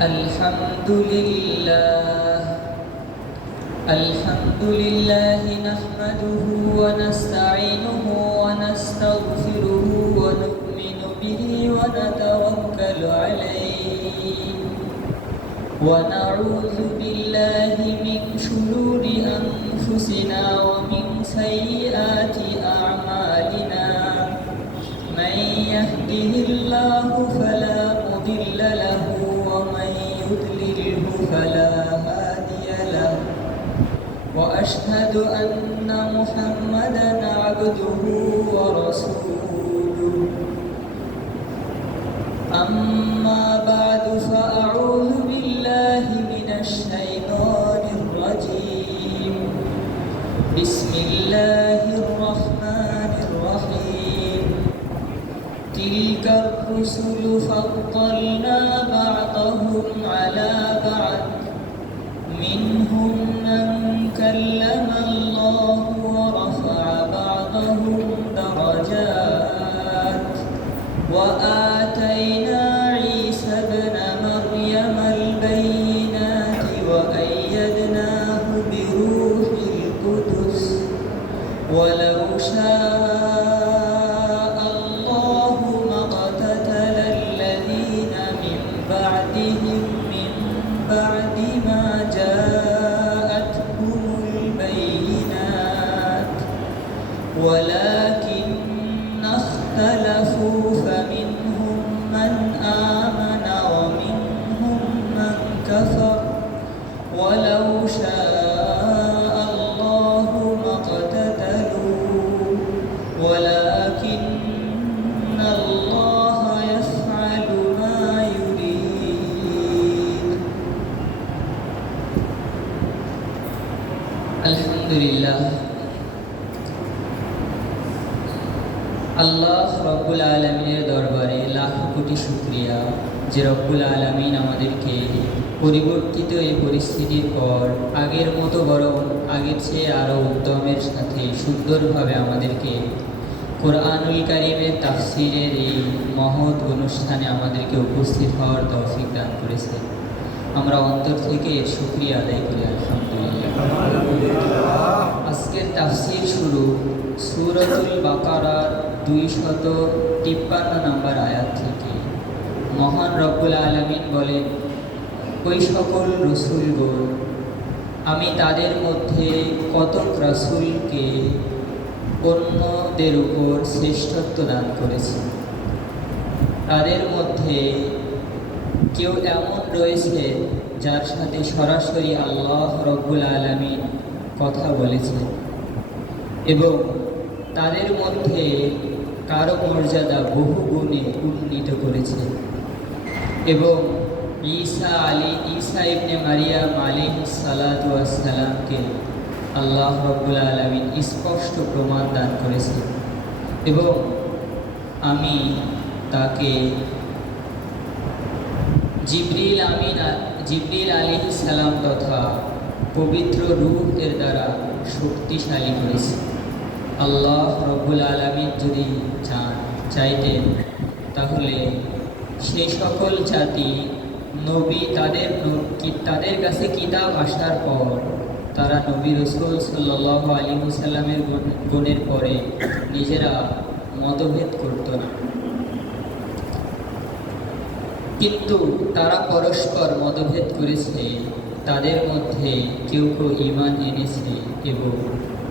الحمد لله نحمده ونستعينه ونستغفره ونؤمن به ونتوكل عليه ونعوذ بالله من شرور أنفسنا ومن سيئات أعمالنا من يهده الله فلا مضل له ومن يضلله فلا هادي له وأشهد أن محمدًا عبده ورسوله أما بعد فأعوذ بالله من الشيطان الرجيم بسم الله الرحمن الرحيم تلك الرسل فضلنا بعضهم على بعض منهم من كلم الله ورفع بعضهم درجات وآتينا عيسى ابن مريم البينات وأيدناه بروح القدس ولو شاء الله ما اقتتل الذين من بعدهم من بعد ما جاءتهم البينات ولكن اختلفوا فمنهم من آمن ومنهم من كفر ولو شاء الله ما اقتتلوا ولكن الله يفعل ما يريد الحمد لله আল্লাহ রব্বুল আলমিনের দরবারে লাখ কোটি শুকরিয়া যে রব্বুল আলমিন আমাদেরকে পরিবর্তিত এই পরিস্থিতির পর আগের মতো বরং আগের চেয়ে আরও উদ্যমের সাথে সুন্দরভাবে আমাদেরকে কোরআনুল কারীমের তাফসিরের এই মহৎ অনুষ্ঠানে আমাদেরকে উপস্থিত হওয়ার তৌফিক দান করেছে। আমরা অন্তর থেকে শুকরিয়া আদায় করি আলহামদুলিল্লাহ। আজকের তাফসির শুরু সূরাতুল বাকারার 253 নম্বর আয়াত থেকে। মহান রব্বুল আলামিন বলেন, ওই সকল রসুলগণ আমি তাদের মধ্যে কতক রাসূলকে অন্যদের উপর শ্রেষ্ঠত্ব দান করেছি। তাদের মধ্যে কেউ এমন রয়েছে যার সাথে সরাসরি আল্লাহ রব্বুল আলামিন কথা বলেছেন এবং তাদের মধ্যে কারো মর্যাদা বহু গুণে উন্নীত করেছে এবং ঈসা ইবনে মারিয়াম আলাইহিস সালাতু ওয়াস সালামকে আল্লাহ রব্বুল আলামিন স্পষ্ট প্রমাণ দান করেছে এবং আমি তাকে জিবরিল আলাইহিস সালাম তথা পবিত্র রূহের দ্বারা শক্তিশালী করেছে। আল্লাহ রব্বুল আলামিন যদি চাইতেন তাহলে সেই সকল জাতি নবী তাদের কাছে কিতাব আসার পর তারা নবী রাসূল সাল্লাল্লাহু আলাইহি ওয়াসাল্লামের গুণের পরে নিজেরা মতভেদ করত না, কিন্তু তারা পরস্পর মতভেদ করেছে। তাদের মধ্যে কেউ কেউ ঈমান এনেছে এবং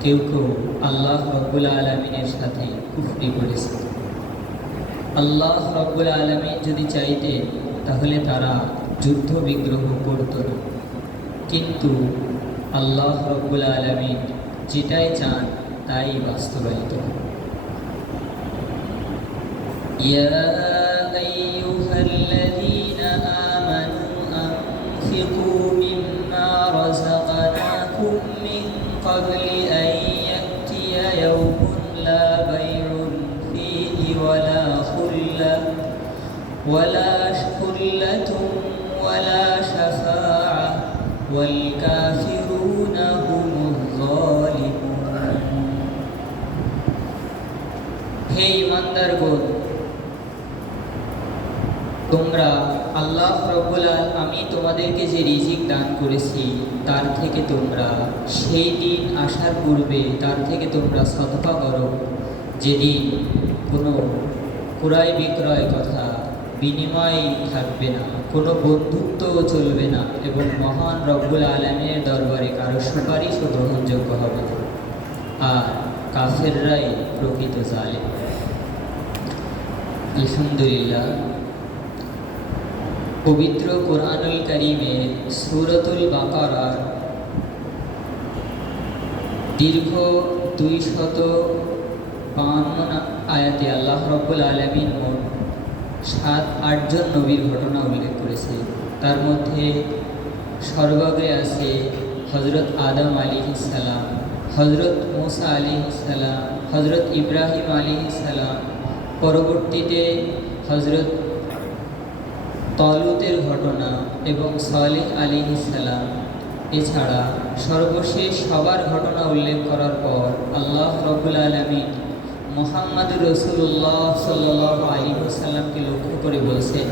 কেউ কেউ আল্লাহ রব্বুল আলামিনের সাথে কুফরি করেছে। আল্লাহ রব্বুল আলামিন যদি চাইতেন তাহলে তারা যুদ্ধ বিগ্রহ করত না, কিন্তু আল্লাহ রব্বুল আলামিন যেটাই চান তাই বাস্তবায়িত। ইয়া আইয়ুহাল্লাযীনা আমানু আনফিকু মিম্মা রাযাকনাকুম মিন ক্বাবলি আন ইয়াতিয়া ইয়াওমুন লা বাইউন ফীহি ওয়ালা খুল্লাতুন ওয়ালা শাফাআহ ওয়াল কাফিরুনা হুমুয যালিমুন। হে ঈমানদারগণ, তোমরা আল্লাহ রব্বুল আমি তোমাদেরকে যে রিজিক দান করেছি তার থেকে তোমরা সেই দিন আসার পূর্বে তার থেকে তোমরা সদকা করো, যেদিন কোনো ক্রয় বিক্রয় কথা বিনিময় থাকবে না, কোনো বন্ধুত্ব চলবে না, এবং মহান রব্বুল আলমের দরবারে কারো সুপারিশও গ্রহণযোগ্য হবে না, আর কাফেররাই প্রকৃত জালেম। আলহামদুলিল্লাহ, পবিত্র কোরআনুল কারীমের সূরাতুল বাকারার দীর্ঘ 252 আয়াতে আল্লাহ রাব্বুল আলামিন মোট 7-8 জন নবীর ঘটনা উল্লেখ করেছে। তার মধ্যে সর্বাগ্রে আছে হযরত আদম আলাইহিস সালাম, হযরত মূসা আলাইহিস সালাম, হযরত ইব্রাহিম আলাইহিস সালাম, পরবর্তীতে হযরত তালুতের ঘটনা এবং সালেহ আলাইহিস সালাম। এছাড়া সর্বশেষ সবার ঘটনা উল্লেখ করার পর আল্লাহ রাব্বুল আলামিন মুহাম্মদুর রাসূলুল্লাহ সাল্লাল্লাহু আলাইহি ওয়াসাল্লামকে লক্ষ্য করে বলছেন,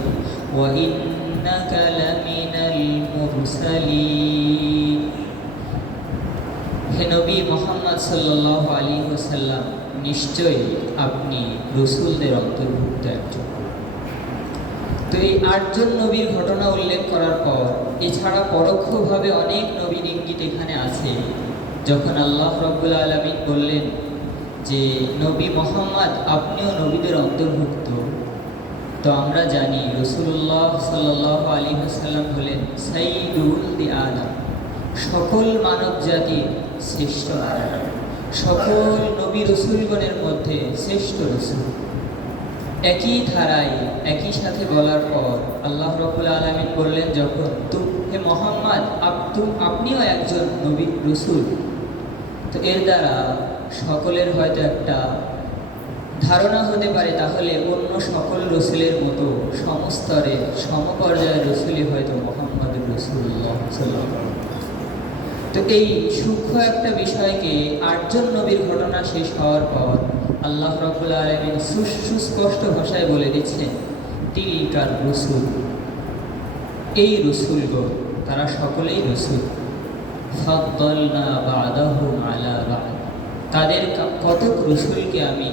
ওয়া ইন্নাকা লামিনাল মুরসালিন। হে নবী মুহাম্মদ সাল্লাল্লাহু আলাইহি ওয়াসাল্লাম, নিশ্চয়ই আপনি রাসূলদের অন্তর্ভুক্ত একজন। তো এই 8 জন নবীর ঘটনা উল্লেখ করার পর এছাড়া পরোক্ষভাবে অনেক নবীর ইঙ্গিত এখানে আছে। যখন আল্লাহ রাব্বুল আলামিন বললেন যে নবী মুহাম্মদ আপনিও নবীদের অন্তর্ভুক্ত, তো আমরা জানি রাসূলুল্লাহ সাল্লাল্লাহু আলাইহি ওয়াসাল্লাম হলেন সাইয়্যিদুল আদম, সকল মানব জাতির শ্রেষ্ঠ আদম, সকল নবী রাসূলগণের মধ্যে শ্রেষ্ঠ রাসূল। একই ধারায় একই সাথে বলার পর আল্লাহ রাব্বুল আলামিন বললেন, যখন হে মুহাম্মদ আপনিও একজন নবী রাসূল, তো এর দ্বারা সকলের হয়তো একটা ধারণা হতে পারে তাহলে অন্য সকল রাসূলের মতো সমস্তরে সমপর্যায়ের রাসূলই হয়তো মুহাম্মদুর রাসূলুল্লাহ সাল্লাল্লাহু আলাইহি ওয়াসাল্লাম। তো এই সূক্ষ্ম একটা বিষয়কে 8 জন নবীর ঘটনা শেষ হওয়ার পর আল্লাহ রাব্বুল আলামিন সুস্পষ্ট ভাষায় বলে দিচ্ছেন, তিলকার রাসূল, এই রাসূলগণ তারা সকলেই রাসূল, ফাদ্দালনা বা'দাহুম আলা বা'দ, তাদের কতক রাসূলকে আমি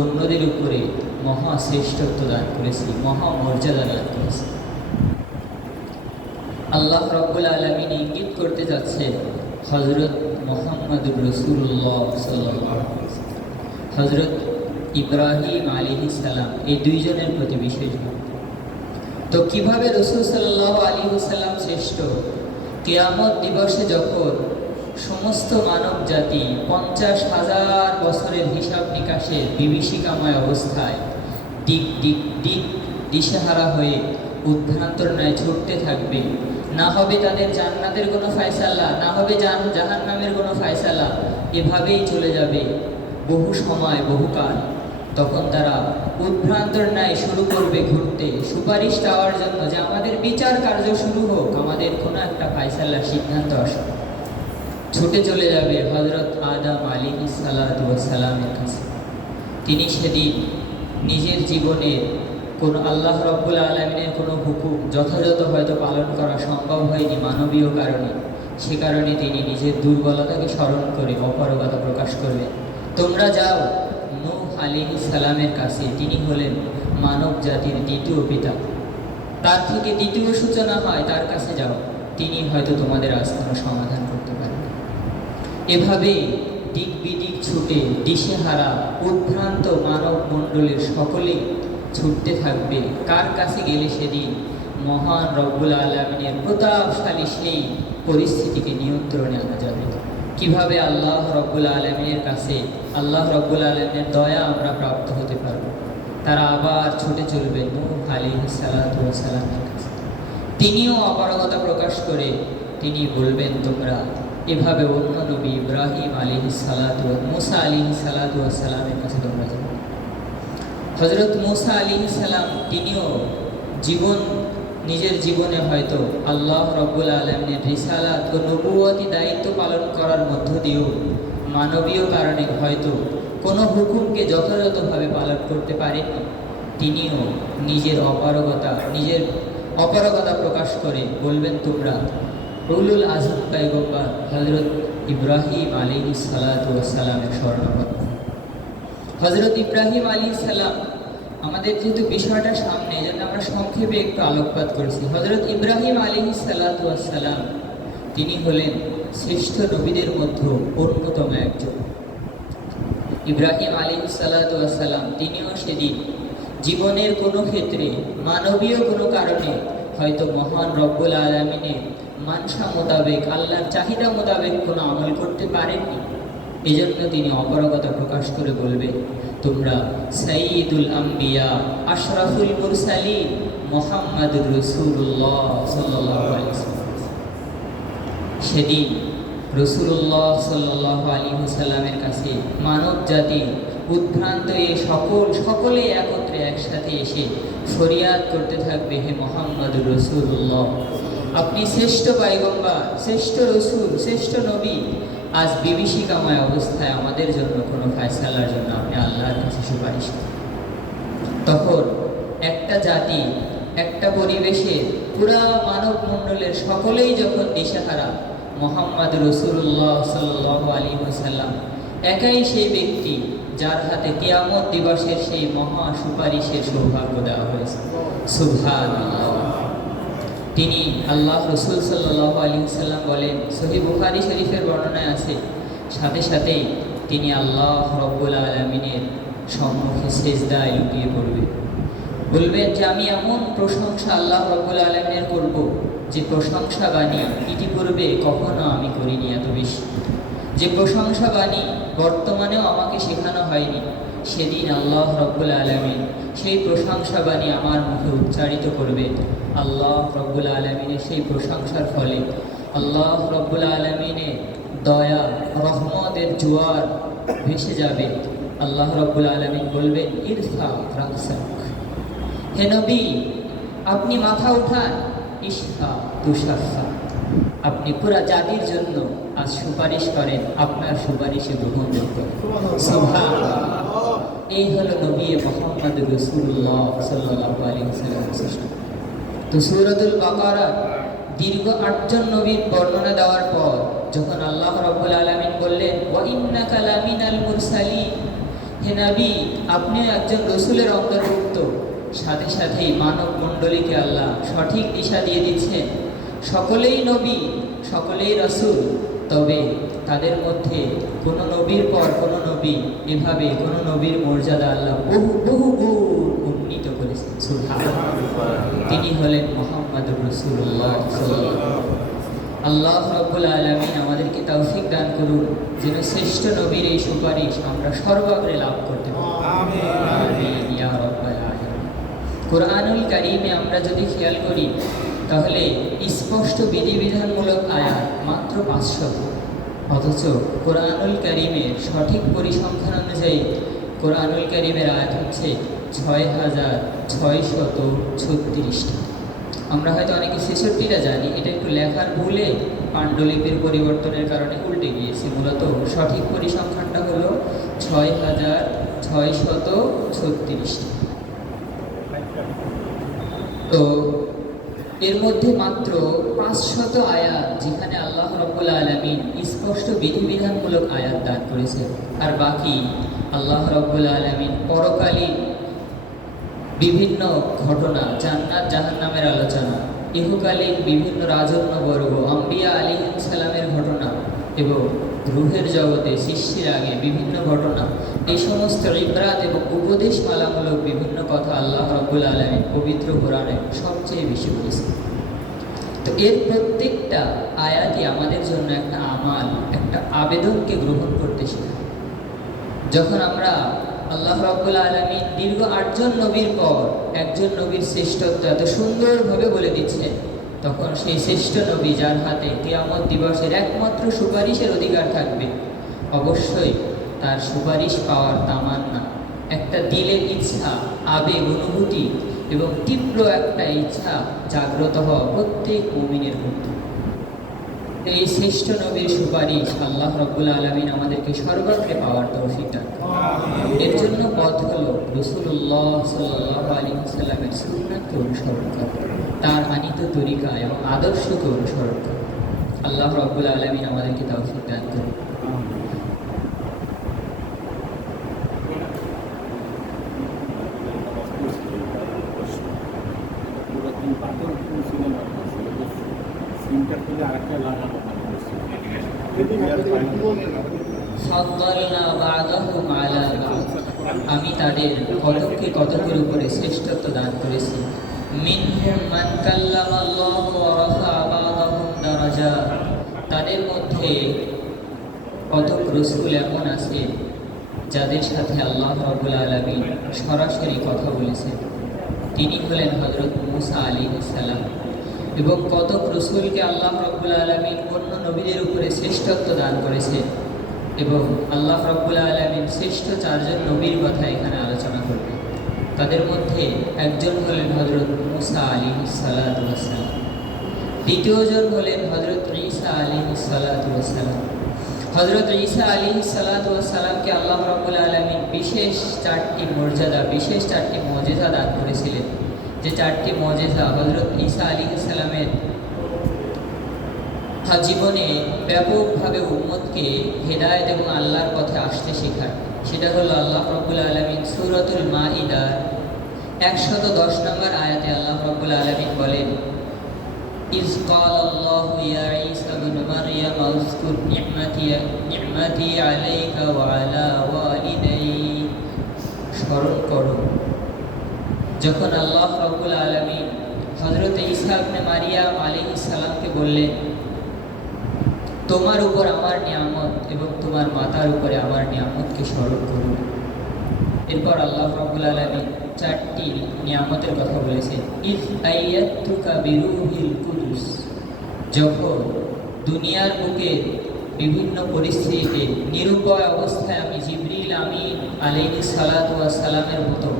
অন্যদের উপরে মহা শ্রেষ্ঠত্ব দান করেছি, মহা মর্যাদা দান করেছি। আল্লাহ রাব্বুল আলামিন ইঙ্গিত করতে যাচ্ছে হযরত মুহাম্মদুর রাসূলুল্লাহ সাল্লাল্লাহু আলাইহি ওয়াসাল্লাম, হযরত ইব্রাহিম আলাইহিস সালাম, এই দুইজনের প্রতি বিশেষ ভক্তি। তো কিভাবে রাসূল সাল্লাল্লাহু আলাইহি ওয়াসাল্লাম শ্রেষ্ঠ? কিয়ামত দিবসে যখন সমস্ত মানব জাতি 50,000 বছরের হিসাব নিকাশের বিভীষিকাময় অবস্থায় দিশেহারা হয়ে উদ্ভ্রান্তর ন্যায় ছুটতে থাকবে, না হবে তাদের জান্নাতের কোনো ফয়সালা, না হবে জাহান্নামের কোনো ফয়সালা, এভাবেই চলে যাবে বহু সময় বহুকাল। তখন তারা উদ্ভ্রান্তর ন্যায় শুরু করবে ঘুরতে, সুপারিশ চাওয়ার জন্য যে আমাদের বিচার কার্য শুরু হোক, আমাদের কোনো একটা ফয়সালা সিদ্ধান্ত আসুক। ছুটে চলে যাবে হযরত আদম আলাইহিস সালাতু ওয়াস সালামের কাছে। তিনি সেদিন নিজের জীবনের কোনো আল্লাহ রাব্বুল আলামিনের কোনো হুকুম যথাযথ হয়তো পালন করা সম্ভব হয়নি মানবীয় কারণে, সে কারণে তিনি নিজের দুর্বলতাকে স্মরণ করে অপারগতা প্রকাশ করবেন। তোমরা যাও নূহ আলাইহিস সালামের কাছে, তিনি হলেন মানব জাতির দ্বিতীয় পিতা, তার থেকে দ্বিতীয় সূচনা হয়, তার কাছে যাও, তিনি হয়তো তোমাদের আজ কোনো সমাধান করতে পারেন। এভাবে দিক বিদিক ছুটে দিশেহারা উদ্ভ্রান্ত মানব মণ্ডলের সকলেই ছুটতে থাকবে কার কাছে গেলে সেদিন মহান রব্বুল আলামিনের প্রতাপশালী সেই পরিস্থিতিকে নিয়ন্ত্রণে আনা যাবে। কিভাবে আল্লাহ রব্বুল আলামিনের কাছে আল্লাহ রব্বুল আলামিনের দয়া আমরা প্রাপ্ত হতে পারব। তারা আবার ছুটে চলবে নূহ আলাইহিস সালাতু ওয়াস সালামের কাছে। তিনিও অপারগতা প্রকাশ করে তিনি বলবেন, তোমরা এভাবে অন্য নবী ইব্রাহিম আলাইহিস সালাতু মূসা আলাইহিস সালাতু ওয়াস সালামের কাছে তোমরা যাবে। হযরত মূসা আলাইহিস সালাম তিনিও নিজের জীবনে হয়তো আল্লাহ রাব্বুল আলামিনের রিসালাত ও নবুয়তি দায়িত্ব পালন করার মধ্য দিয়েও মানবীয় কারণে হয়তো কোনো হুকুমকে যথাযথভাবে পালন করতে পারেননি। তিনিও নিজের অপারগতা প্রকাশ করে বলবেন, তোমরা উলুল আজম পয়গম্বর হযরত ইব্রাহিম আলাইহিস সালাতু ওয়াস সালামের স্মরণ। হযরত ইব্রাহিম আলাইহিস সালাম, আমাদের যেহেতু বিষয়টা সামনে, এই জন্য আমরা সংক্ষেপে একটু আলোকপাত করছি। হযরত ইব্রাহিম আলাইহিস সালাতু ওয়াস সালাম তিনি হলেন শ্রেষ্ঠ নবীদের মধ্যে অন্যতম একজন। ইব্রাহিম আলাইহিস সালাতু ওয়াস সালাম তিনিও সেদিন জীবনের কোনো ক্ষেত্রে মানবীয় কোনো কারণে হয়তো মহান রব্বুল আলামিনের মানসা মোতাবেক, আল্লাহর চাহিদা মোতাবেক কোনো আমল করতে পারেননি। এই জন্য তিনি অপারগতা প্রকাশ করে বলবে, তোমরা সাইয়্যিদুল আম্বিয়া আশরাফুল মুরসালিন মুহাম্মাদুর রাসূলুল্লাহ সাল্লাল্লাহু আলাইহি ওয়াসাল্লাম। সেদিন রাসূলুল্লাহ সাল্লাল্লাহু আলাইহি ওয়াসাল্লামের কাছে মানব জাতি উদ্ভ্রান্ত সকলে একত্রে একসাথে এসে ফরিয়াদ করতে থাকবে, হে মুহাম্মাদুর রাসূলুল্লাহ, আপনি শ্রেষ্ঠ পয়গম্বর, শ্রেষ্ঠ রসুল, শ্রেষ্ঠ নবী, আজ বিভীষিকাময় অবস্থায় আমাদের জন্য কোনো ফায়সালার জন্য আপনি আল্লাহর কাছে সুপারিশ করেন। তখন একটা জাতি, একটা পরিবেশে পুরা মানব মণ্ডলের সকলেই যখন দিশেহারা, মুহাম্মদ রাসূলুল্লাহ সাল্লাল্লাহু আলাইহি ওয়াসাল্লাম একাই সেই ব্যক্তি যার হাতে কিয়ামত দিবসের সেই মহা সুপারিশের সৌভাগ্য দেওয়া হয়েছে। সুবহানাল্লাহ। তিনি আল্লাহ রসুল সাল্লাল্লাহু আলাইহি ওয়াসাল্লাম বলেন, সহিহ বুখারী শরীফের বর্ণনায় আছে, সাথে সাথেই তিনি আল্লাহ রব্বুল আলামিনের সম্মুখে সিজদায় লুটিয়ে পড়বেন, বলবেন যে আমি এমন প্রশংসা আল্লাহ রব্বুল আলামিনের করব যে প্রশংসা বাণী ইতিপূর্বে কখনো আমি করিনি এত বেশি, যে প্রশংসা বাণী বর্তমানেও আমাকে শেখানো হয়নি। সেদিন আল্লাহ রব্বুল আলামিন সেই প্রশংসা বাণী আমার মুখে উচ্চারিত করবে। আল্লাহ রব্বুল আলামিনের সেই প্রশংসার ফলে আল্লাহ রব্বুল আলামিনের দয়া, রহমতের জোয়ার ভেসে যাবে। আল্লাহ রব্বুল আলামিন বলবেন, ইরফা রাসাক, হে নবী আপনি মাথা উঠান, ইশফা তুশাফা, আপনি পুরা জাতির জন্য আজ সুপারিশ করেন, আপনার সুপারিশে গ্রহণযোগ্য। সুবহানাল্লাহ। এই হলো নবী মুহাম্মদ রাসূলুল্লাহ সাল্লাল্লাহু আলাইহি ওয়াসাল্লাম। তো সূরাতুল বাকারা দীর্ঘ 8 জন নবীর বর্ণনা দেওয়ার পর যখন আল্লাহ রাব্বুল আলামিন বললেন, ওয়া ইন্নাকা লামিনাল মুরসালিন, হে নবী আপনিও একজন রসুলের অন্তর্ভুক্ত, সাথে সাথেই মানব মণ্ডলীকে আল্লাহ সঠিক দিশা দিয়ে দিচ্ছেন। সকলেই নবী, সকলেই রসুল, তবে তাদের মধ্যে কোনো নবীর পর কোনো নবী, এভাবে কোনো নবীর মর্যাদা আল্লাহ বহু বহু গুণ উন্নীত করেছেন। সুবহানাল্লাহ। তিনি হলেন মুহাম্মদুর রাসূলুল্লাহ সাল্লাল্লাহু আলাইহি ওয়াসাল্লাম। আল্লাহ রাব্বুল আলামিন আমাদেরকে তৌফিক দান করুন যেন শ্রেষ্ঠ নবীর এই সুপারিশ আমরা সর্বাগ্রে লাভ করতে পারি। আমিন ইয়া রাব্বাল আলামিন। কোরআনুল কারীমে আমরা যদি খেয়াল করি তাহলে স্পষ্ট বিধিবিধানমূলক আয়াত মাত্র 500, অথচ কোরআনুল কারীমের সঠিক পরিসংখ্যান অনুযায়ী কোরআনুল কারীমের আয়াত হচ্ছে 6636টা। আমরা হয়তো অনেকে 66টা জানি, এটা একটু লেখার ভুলে পাণ্ডুলিপির পরিবর্তনের কারণে উল্টে গিয়েছে। মূলত সঠিক পরিসংখ্যানটা হলো 6636টা। তো এর মধ্যে মাত্র 500 আয়াত যেখানে আল্লাহ রাব্বুল আলামিন স্পষ্ট বিধিবিধানমূলক আয়াত দান করেছে, আর বাকি আল্লাহ রাব্বুল আলামিন পরকালীন বিভিন্ন ঘটনা, জান্নাত জাহান্নামের আলোচনা, ইহকালীন বিভিন্ন রাজন্যবর্গ, আম্বিয়া আলাইহিস সালামের ঘটনা এবং রূহের জগতে সৃষ্টির আগে বিভিন্ন ঘটনা, এই সমস্ত ইবরাত এবং উপদেশমালামূলক বিভিন্ন কথা আল্লাহ রাব্বুল আলামিন পবিত্র কোরআনে সবচেয়ে বেশি বলেছেন। তো এর প্রত্যেকটা আয়াতই আমাদের জন্য একটা আমাল, একটা আবেদনকে গ্রহণ করতে শেখায়। যখন আমরা আল্লাহ রাব্বুল আলামিন দীর্ঘ 8 জন নবীর পর একজন নবীর শ্রেষ্ঠত্ব এত সুন্দরভাবে বলে দিচ্ছেন, তখন সেই শ্রেষ্ঠ নবী যার হাতে কিয়ামত দিবসের একমাত্র সুপারিশের অধিকার থাকবে, অবশ্যই তার সুপারিশ পাওয়ার তামান্না, একটা দিলের ইচ্ছা, আবেগ, অনুভূতি এবং তীব্র একটা ইচ্ছা জাগ্রত হওয়া প্রত্যেক মুমিনের মধ্যে। এই শ্রেষ্ঠ নবীর সুপারিশ আল্লাহ রাব্বুল আলামিন আমাদেরকে সর্বাগ্রে পাওয়ার তৌফিক দান করুন। এর জন্য পথ হলো রাসূলুল্লাহ সাল্লাল্লাহু আলাইহি ওয়াসাল্লামের সুন্নাতকে অনুসরণ করা, তার আনিত তরিকা এবং আদর্শকে অনুসরণ করা। আল্লাহ রাব্বুল আলামিন আমাদেরকে তৌফিক দান করুন। আমি তাদের কতককে কতকের উপরে শ্রেষ্ঠত্ব দান করেছি। মিনহুম মান কাল্লামাল্লাহু ওয়া রাফা'a বা'দাহুম দারাজাত, তাদের মধ্যে কতক রাসূল এমন আছে যাদের সাথে আল্লাহ রাব্বুল আলামিন সরাসরি কথা বলেছেন। তিনি হলেন হযরত মূসা আলাইহিস সালাম। এবং কতক রাসূলকে আল্লাহ রাব্বুল আলামিন অন্য নবীদের উপরে শ্রেষ্ঠত্ব দান করেছেন। এবং আল্লাহ রাব্বুল আলামিন শ্রেষ্ঠ চারজন নবীর কথা এখানে আলোচনা করবেন। তাদের মধ্যে একজন হলেন হযরত মূসা আলাইহিস সালাতু ওয়াস সালাম, দ্বিতীয়জন হলেন হযরত ঈসা আলাইহিস সালাতু ওয়াস সালাম। হযরত ঈসা আলাইহিস সালাতু ওয়াস সালামকে আল্লাহ রাব্বুল আলামিন বিশেষ চারটি মর্যাদা, বিশেষ চারটি মুজিজা দান করেছিলেন। যে চারটি মুজিজা হযরত ঈসা আলাইহিস সালামের জীবনে ব্যাপকভাবে উম্মতকে হেদায়েত এবং আল্লাহর পথে আসতে শেখায়। সেটা হলো আল্লাহ রাব্বুল আলামিন সূরাতুল মাইদার 110 নম্বর আয়াতে আল্লাহ রাব্বুল আলামিন বলেন, ইয ক্বালাল্লাহু ইয়া ঈসা ইবনে মারইয়াম আযকুর নি'মাতি আলাইকা ওয়া আলা ওয়ালিদাইক, স্মরণ করো যখন আল্লাহ রাব্বুল আলামিন হযরত ঈসা ইবনে মারইয়াম আলাইহিস সালামকে বললেন, তোমার উপর আমার নিয়ামত এবং তোমার মাতার উপরে আমার নিয়ামতকে স্মরণ করুন। এরপর আল্লাহ রাব্বুল আলামিন চারটি নিয়ামতের কথা বলেছেন। ইয আইয়াতুকা বিরূহিল কুদুস, যখন দুনিয়ার বুকে বিভিন্ন পরিস্থিতিতে নিরুপায় অবস্থায় আমি জিবরিল আমিন আলাইহিস সালাতু ওয়াস সালামের মতো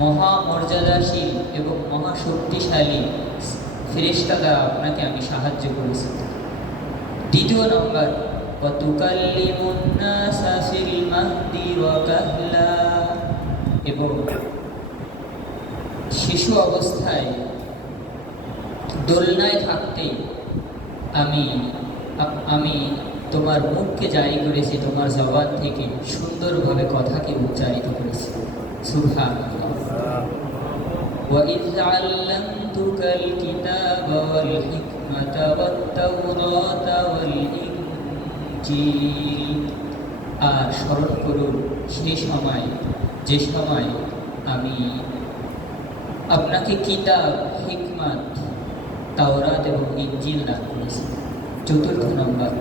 মহামর্যাদাশীল এবং মহাশক্তিশালী ফেরেশতা দ্বারা আপনাকে আমি সাহায্য করেছি। দ্বিতীয় নম্বর, ওয়াতুকাল্লিমুন নাসা ফিল মাহদি ওয়া কাহলা, এবং শিশু অবস্থায় দোলনায় থাকতে আমি তোমার মুখকে জারি করেছি, তোমার জবান থেকে সুন্দরভাবে কথাকে উচ্চারিত করেছি। সুবহানাল্লাহ। وَإِذْ عَلَّمْتُكَ الْكِتَابَ وَالْحِكْمَةَ وَالتَّوْرَاةَ وَالْإِنْجِيلَ, আর স্মরণ করুন সেই সময় যে সময় আমি আপনাকে কিতাব, হিকমত, তাওরাত এবং ইনজিল দান করেছি। চতুর্থ নম্বর,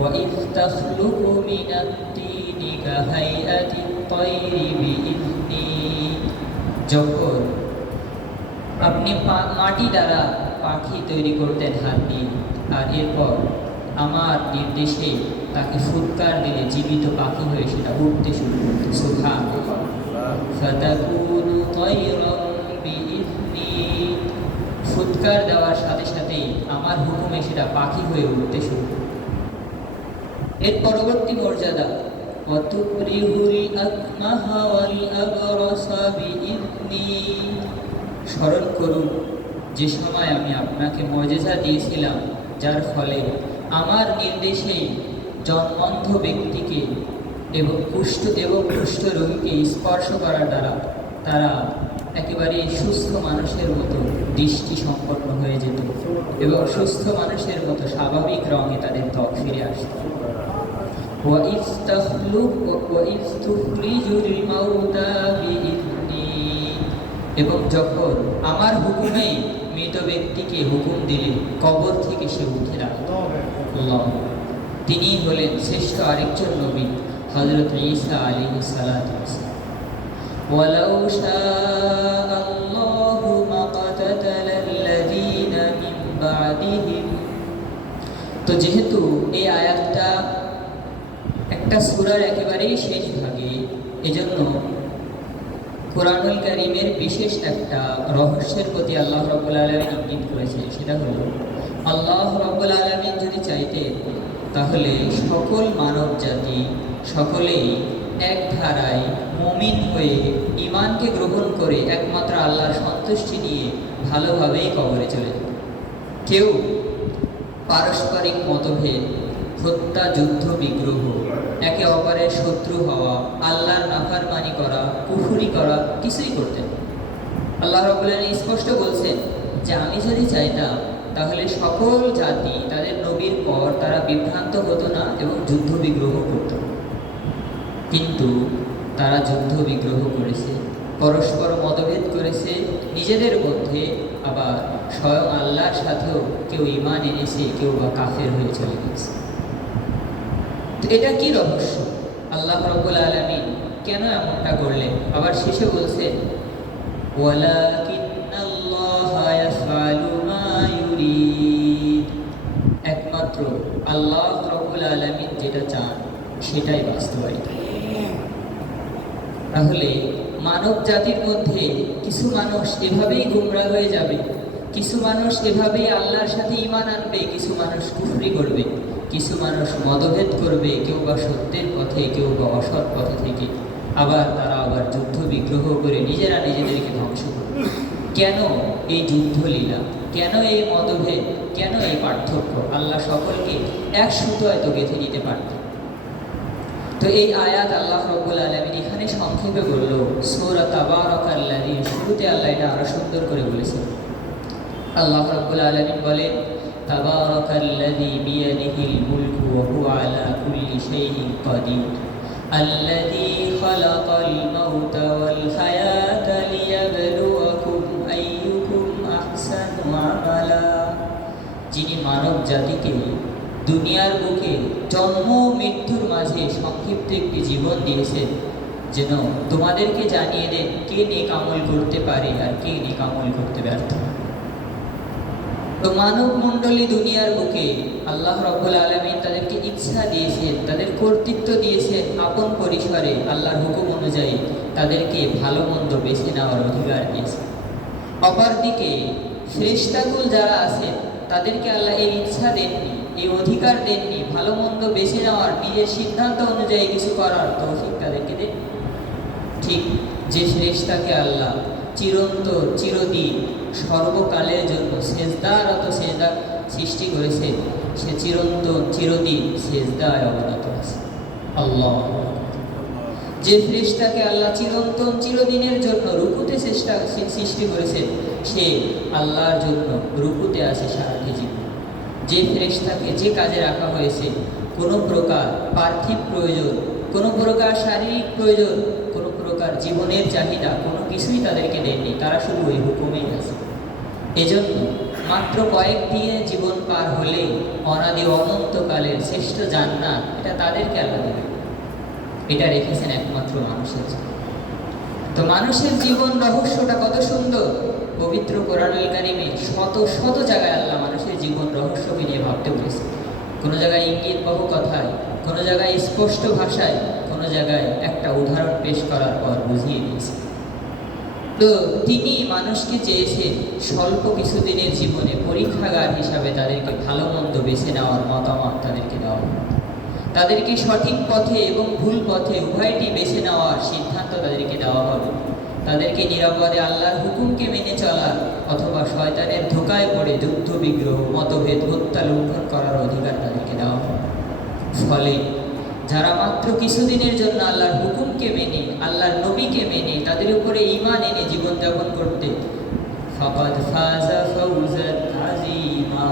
وَإِذْ تَخْلُقُ مِنَ الطِّينِ كَهَيْئَةِ الطَّيْرِ بِإِذْنِي, যখন আপনি মাটি দ্বারা পাখি তৈরি করতেন হাত দিয়ে, আর এরপর আমার নির্দেশে তাকে ফুৎকার দিলে জীবিত পাখি হয়ে সেটা উঠতে শুরু করত। সুবহানাল্লাহ। ফাতাকুনু তায়রান বিইذনি, ফুৎকার দেওয়ার সাথে সাথে আমার হুকুমে সেটা পাখি হয়ে উঠতে শুরু করত। এর পরবর্তী মর্যাদা, ওয়াতুবরিহুল আকমাহা ওয়াল আবরাসা বিইذনি, স্মরণ করুন যে সময় আমি আপনাকে মুজিজা দিয়েছিলাম যার ফলে আমার নির্দেশে জন্মন্ধ ব্যক্তিকে এবং কুষ্ঠ রোগীকে স্পর্শ করার দ্বারা তারা একেবারে সুস্থ মানুষের মতো দৃষ্টি সম্পন্ন হয়ে যেত এবং সুস্থ মানুষের মতো স্বাভাবিক রঙে তাদের ত্বক ফিরে আসত। وَإِذْ تُخْرِجُ الْمَوْتَى بِإِذْنِي, এবং যখন আমার হুকুমে মৃত ব্যক্তিকে হুকুম দিলে কবর থেকে সে উঠে দাঁড়াতো। আল্লাহ, তিনি হলেন শ্রেষ্ঠ আরেকজন নবী হযরত ঈসা আলাইহিস সালাতু ওয়াস সালাম। ওয়ালাউ শাআল্লাহু মাকাতাতালাল্লাযীনা মিন বা'দিহিম, তো যেহেতু এই আয়াতটা একটা সূরার একেবারেই শেষ ভাগে, এজন্য কুরআনুল কারীমের বিশেষ একটা রহস্যের প্রতি আল্লাহ রাব্বুল আলামিন ইঙ্গিত করেছে। সেটা হলো আল্লাহ রাব্বুল আলামিন যদি চাইতেন তাহলে সকল মানব জাতি সকলেই এক ধারায় মুমিন মুমিন হয়ে ঈমানকে গ্রহণ করে একমাত্র আল্লাহর সন্তুষ্টি নিয়ে ভালোভাবেই কবরে চলে যাবে। কেউ পারস্পরিক মতভেদ, হত্যা, যুদ্ধ, বিগ্রহ, একে অপরের শত্রু হওয়া, আল্লাহর নাফরমানি করা, কুফরি করা কিছুই করতেন। আল্লাহ রাব্বুল আলামিন স্পষ্ট বলছেন যে আমি যদি চাইতাম তাহলে সকল জাতি তাদের নবীর পর তারা বিভ্রান্ত হতো না এবং যুদ্ধ বিগ্রহ করত, কিন্তু তারা যুদ্ধ বিগ্রহ করেছে, পরস্পর মতভেদ করেছে নিজেদের মধ্যে, আবার স্বয়ং আল্লাহর সাথেও কেউ ঈমান এনেছে, কেউ বা কাফের হয়ে চলে গেছে। তো এটা কি রহস্য? আল্লাহ রাব্বুল আলামিন কেন এমনটা করলেন? আবার শেষে বলছেন ওয়ালাকিন্নাল্লাহা ইয়াফআলু মা ইউরিদ, একমাত্র আল্লাহ রাব্বুল আলামিন যেটা চান সেটাই বাস্তবায়িত। তাহলে মানব জাতির মধ্যে কিছু মানুষ এভাবেই গোমরা হয়ে যাবে, কিছু মানুষ এভাবেই আল্লাহর সাথে ঈমান আনবে, কিছু মানুষ কুফরি করবে, কিছু মানুষ মতভেদ করবে, কেউ বা সত্যের পথে, কেউ বা অসৎ পথে থেকে, আবার তারা আবার যুদ্ধ বিগ্রহ করে নিজেরা নিজেদেরকে ধ্বংস করবে। কেন এই যুদ্ধ লীলা? কেন এই মতভেদ? কেন এই পার্থক্য? আল্লাহ সকলকে এক সুতোয় তো গেঁথে নিতে পারতেন। তো এই আয়াত আল্লাহ রাব্বুল আলামিন এখানে সংক্ষেপে বলল। সূরা তাবারাকাল্লাযী, শুরুতে আল্লাহ এটা আরো সুন্দর করে বলেছেন। আল্লাহ রাব্বুল আলামিন বলেন তাবারাকাল্লাযী বিয়াদিহিল মুলকু ওয়া হুয়া আলা কুল্লি শাইইন কাদির আল্লাযী খালাকাল মাউতা ওয়াল হায়াতা লিয়াবলুয়াকুম আইয়ুকুম আহসানু আমালা, যিনি মানব জাতিকে দুনিয়ার বুকে জন্ম মৃত্যুর মাঝে সংক্ষিপ্ত একটি জীবন দিয়েছেন, যেন তোমাদেরকে জানিয়ে দেন কে নেক আমল করতে পারে আর কে নেক আমল করতে ব্যর্থ। তো মানব মণ্ডলী দুনিয়ার বুকে আল্লাহ রাব্বুল আলামিন তাদেরকে ইচ্ছা দিয়েছেন, তাদের কর্তৃত্ব দিয়েছেন, আপন পরিসরে আল্লাহর হুকুম অনুযায়ী তাদেরকে ভালো মন্দ বেছে নেওয়ার অধিকার দিয়েছেন। অপরদিকে ফেরেশতাকুল যারা আছেন তাদেরকে আল্লাহ এই ইচ্ছা দেননি, এই অধিকার দেননি, ভালো মন্দ বেছে নেওয়ার, নিজের সিদ্ধান্ত অনুযায়ী কিছু করার তৌফিক তাদেরকে দেন। ঠিক যে ফেরেশতাকে আল্লাহ চিরন্তর, চিরদিন, সর্বকালের জন্য সেজদারত সেজদা সৃষ্টি করেছে, সে চিরন্তন, চিরদিন সেজদায় অবনত আছে। আল্লাহ। যে ফেরেশতাকে আল্লাহ চিরন্তন, চিরদিনের জন্য রুকুতে সৃষ্টি করেছেন, সে আল্লাহর জন্য রুকুতে আছে সারাটি জীবন। যে ফেরেশতাকে যে কাজে রাখা হয়েছে, কোনো প্রকার পার্থিব প্রয়োজন, কোনো প্রকার শারীরিক প্রয়োজন, কোনো প্রকার জীবনের চাহিদা, কোনো কিছুই তাদেরকে দেননি, তারা শুধু ওই হুকুমেই আছে। এজন্য মাত্র কয়েক দিনে জীবন পার হলে অনাদি অনন্তকালের শ্রেষ্ঠ জান্নাত এটা তাদেরকে আল্লাহ দেবে। এটা রেখেছেন একমাত্র মানুষের জন্য। তো মানুষের জীবন রহস্যটা কত সুন্দর! পবিত্র কোরআনুল কারীমে শত শত জায়গায় আল্লাহ মানুষের জীবন রহস্যকে নিয়ে ভাবতে বলেছে। কোনো জায়গায় ইঙ্গিত বহু কথায়, কোনো জায়গায় স্পষ্ট ভাষায়, কোনো জায়গায় একটা উদাহরণ পেশ করার পর বুঝিয়ে দিয়েছে। তো তিনি মানুষকে চেয়েছেন স্বল্প কিছুদিনের জীবনে পরীক্ষাগার হিসাবে তাদেরকে ভালো মন্দ বেছে নেওয়ার মতামত তাদেরকে দেওয়া, তাদেরকে সঠিক পথে এবং ভুল পথে উভয়টি বেছে নেওয়ার সিদ্ধান্ত তাদেরকে দেওয়া হবে, তাদেরকে নিরাপদে আল্লাহর হুকুমকে মেনে চলার অথবা শয়তানের ধোকায় পড়ে যুদ্ধ বিগ্রহ, মতভেদ, হত্যা লঙ্ঘন করার অধিকার তাদেরকে দেওয়া হবে। ফলে যারা মাত্র কিছুদিনের জন্য আল্লাহর হুকুমকে মেনে, আল্লাহর নবীকে মেনে, তাদের উপরে ঈমান এনে জীবনযাপন করতে, ফাকাদ ফাযা ফাওজান আযীমা,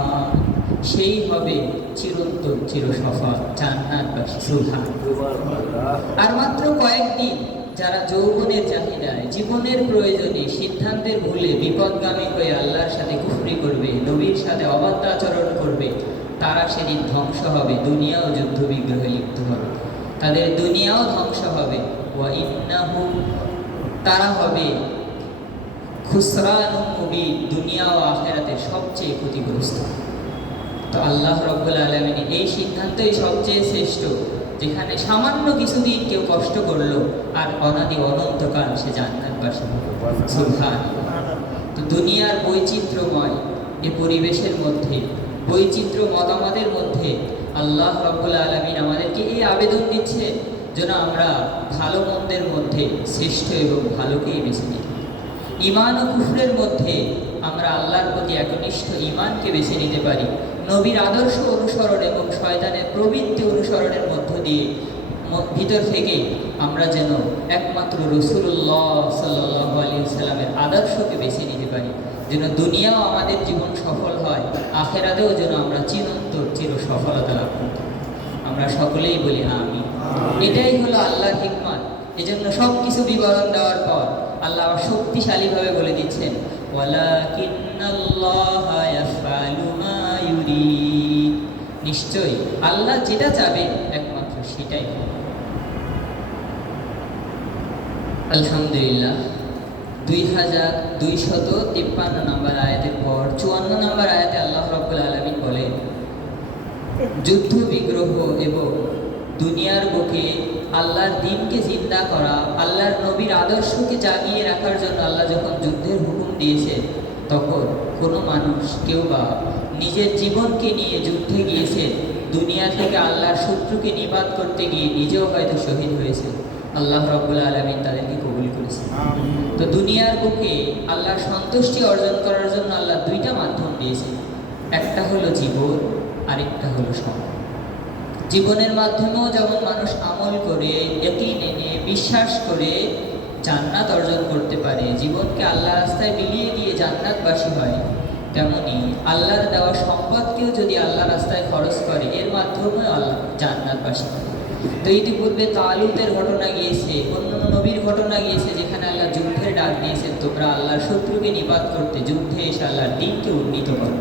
সেই হবে চিরন্তন, চিরসফল জান্নাতবাসী। সুবহানাল্লাহ। আর মাত্র কয়েকদিন যারা যৌবনের চাহিদায়, জীবনের প্রয়োজনে, সিদ্ধান্তের ভুলে বিপদগামী হয়ে আল্লাহর সাথে কুফরি করবে, নবীর সাথে অবাধ্য আচরণ করবে, তারা সেদিন ধ্বংস হবে, দুনিয়াও যুদ্ধ বিগ্রহে লিপ্ত হবে, তাদের দুনিয়াও ধ্বংস হবে। ওয়া ইন্নাহু, তারা হবে খুসরানুম মুবিন, দুনিয়া ও আখিরাতে সবচেয়ে ক্ষতিগ্রস্ত। তো আল্লাহ রাব্বুল আলামিন এই সিদ্ধান্তই সবচেয়ে শ্রেষ্ঠ, যেখানে সামান্য কিছুদিন কেউ কষ্ট করলো আর অনাদি অনন্তকাল সে জান্নাতবাসী হবে। সুবহানাল্লাহ। তো দুনিয়ার বৈচিত্র্যময় এই পরিবেশের মধ্যে, বৈচিত্র্য মতামতের মধ্যে আল্লাহ রাব্বুল আলামিন আমাদেরকে এই আবেদন দিচ্ছে যেন আমরা ভালো মন্দের মধ্যে শ্রেষ্ঠ এবং ভালোকেই বেছে নিই। ঈমান ও কুফরের মধ্যে আমরা আল্লাহর প্রতি একনিষ্ঠ ঈমানকে বেছে নিতে পারি। নবীর আদর্শ অনুসরণ এবং শয়তানের প্রবৃত্তি অনুসরণের মধ্য দিয়ে ভিতর থেকে আমরা যেন একমাত্র রাসূলুল্লাহ সাল্লাল্লাহু আলাইহি ওয়াসাল্লামের আদর্শকে বেছে নিতে পারি, যেন দুনিয়াও আমাদের জীবন সফল হয়, আখিরাতেও যেন আমরা চিরন্তর চির সফলতা লাভ করতে পারি। আমরা সকলেই বলি আমিন। এটাই হলো আল্লাহর হিকমত। এজন্য সব কিছু বিবরণ দেওয়ার পর আল্লাহ শক্তিশালীভাবে বলে দিচ্ছেন, ওয়ালাকিন্নাল্লাহা ইয়াফআলু মা ইউরিদ। নিশ্চয়ই আল্লাহ যেটা চাবেন একমাত্র সেটাই হবে। আলহামদুলিল্লাহ। 2253 নম্বর আয়াতের পর 54 নম্বর আয়াতে আল্লাহ রাব্বুল আলামিন বলেন, যুদ্ধ বিগ্রহ এবং দুনিয়ার বুকে আল্লাহর দ্বীনকে জিন্দা করা, আল্লাহর নবীর আদর্শকে জাগিয়ে রাখার জন্য আল্লাহ যখন যুদ্ধের হুকুম দিয়েছে, তখন কোনো মানুষ কেউ বা নিজের জীবনকে নিয়ে যুদ্ধে গিয়েছে, দুনিয়া থেকে আল্লাহর শত্রুকে নিবাদ করতে গিয়ে নিজেও হয়তো শহীদ হয়েছে। আল্লাহ রাব্বুল আলামিন তাদেরকে কবুল করেছে। তো দুনিয়ার বুকে আল্লাহর সন্তুষ্টি অর্জন করার জন্য আল্লাহ দুইটা মাধ্যম দিয়েছে, একটা হলো জীবন, আরেকটা হলো সম্পদ। জীবনের মাধ্যমেও যেমন মানুষ আমল করে, ইয়াকিন এনে, বিশ্বাস করে জান্নাত অর্জন করতে পারে, জীবনকে আল্লাহ রাস্তায় বিলিয়ে দিয়ে জান্নাতবাসী হয়, তেমনি আল্লাহর দেওয়া সম্পদকেও যদি আল্লাহ রাস্তায় খরচ করে, এর মাধ্যমে আল্লাহ জান্নাতবাসী হয়। তো ইতিপূর্বে তালুতের ঘটনা গিয়েছে, অন্যান্য নবীর ঘটনা গিয়েছে, যেখানে আল্লাহ যুদ্ধের ডাক দিয়েছেন, তোমরা আল্লাহর শত্রুকে নিপাত করতে যুদ্ধে এসে আল্লাহর দ্বীনকে উন্নীত করো।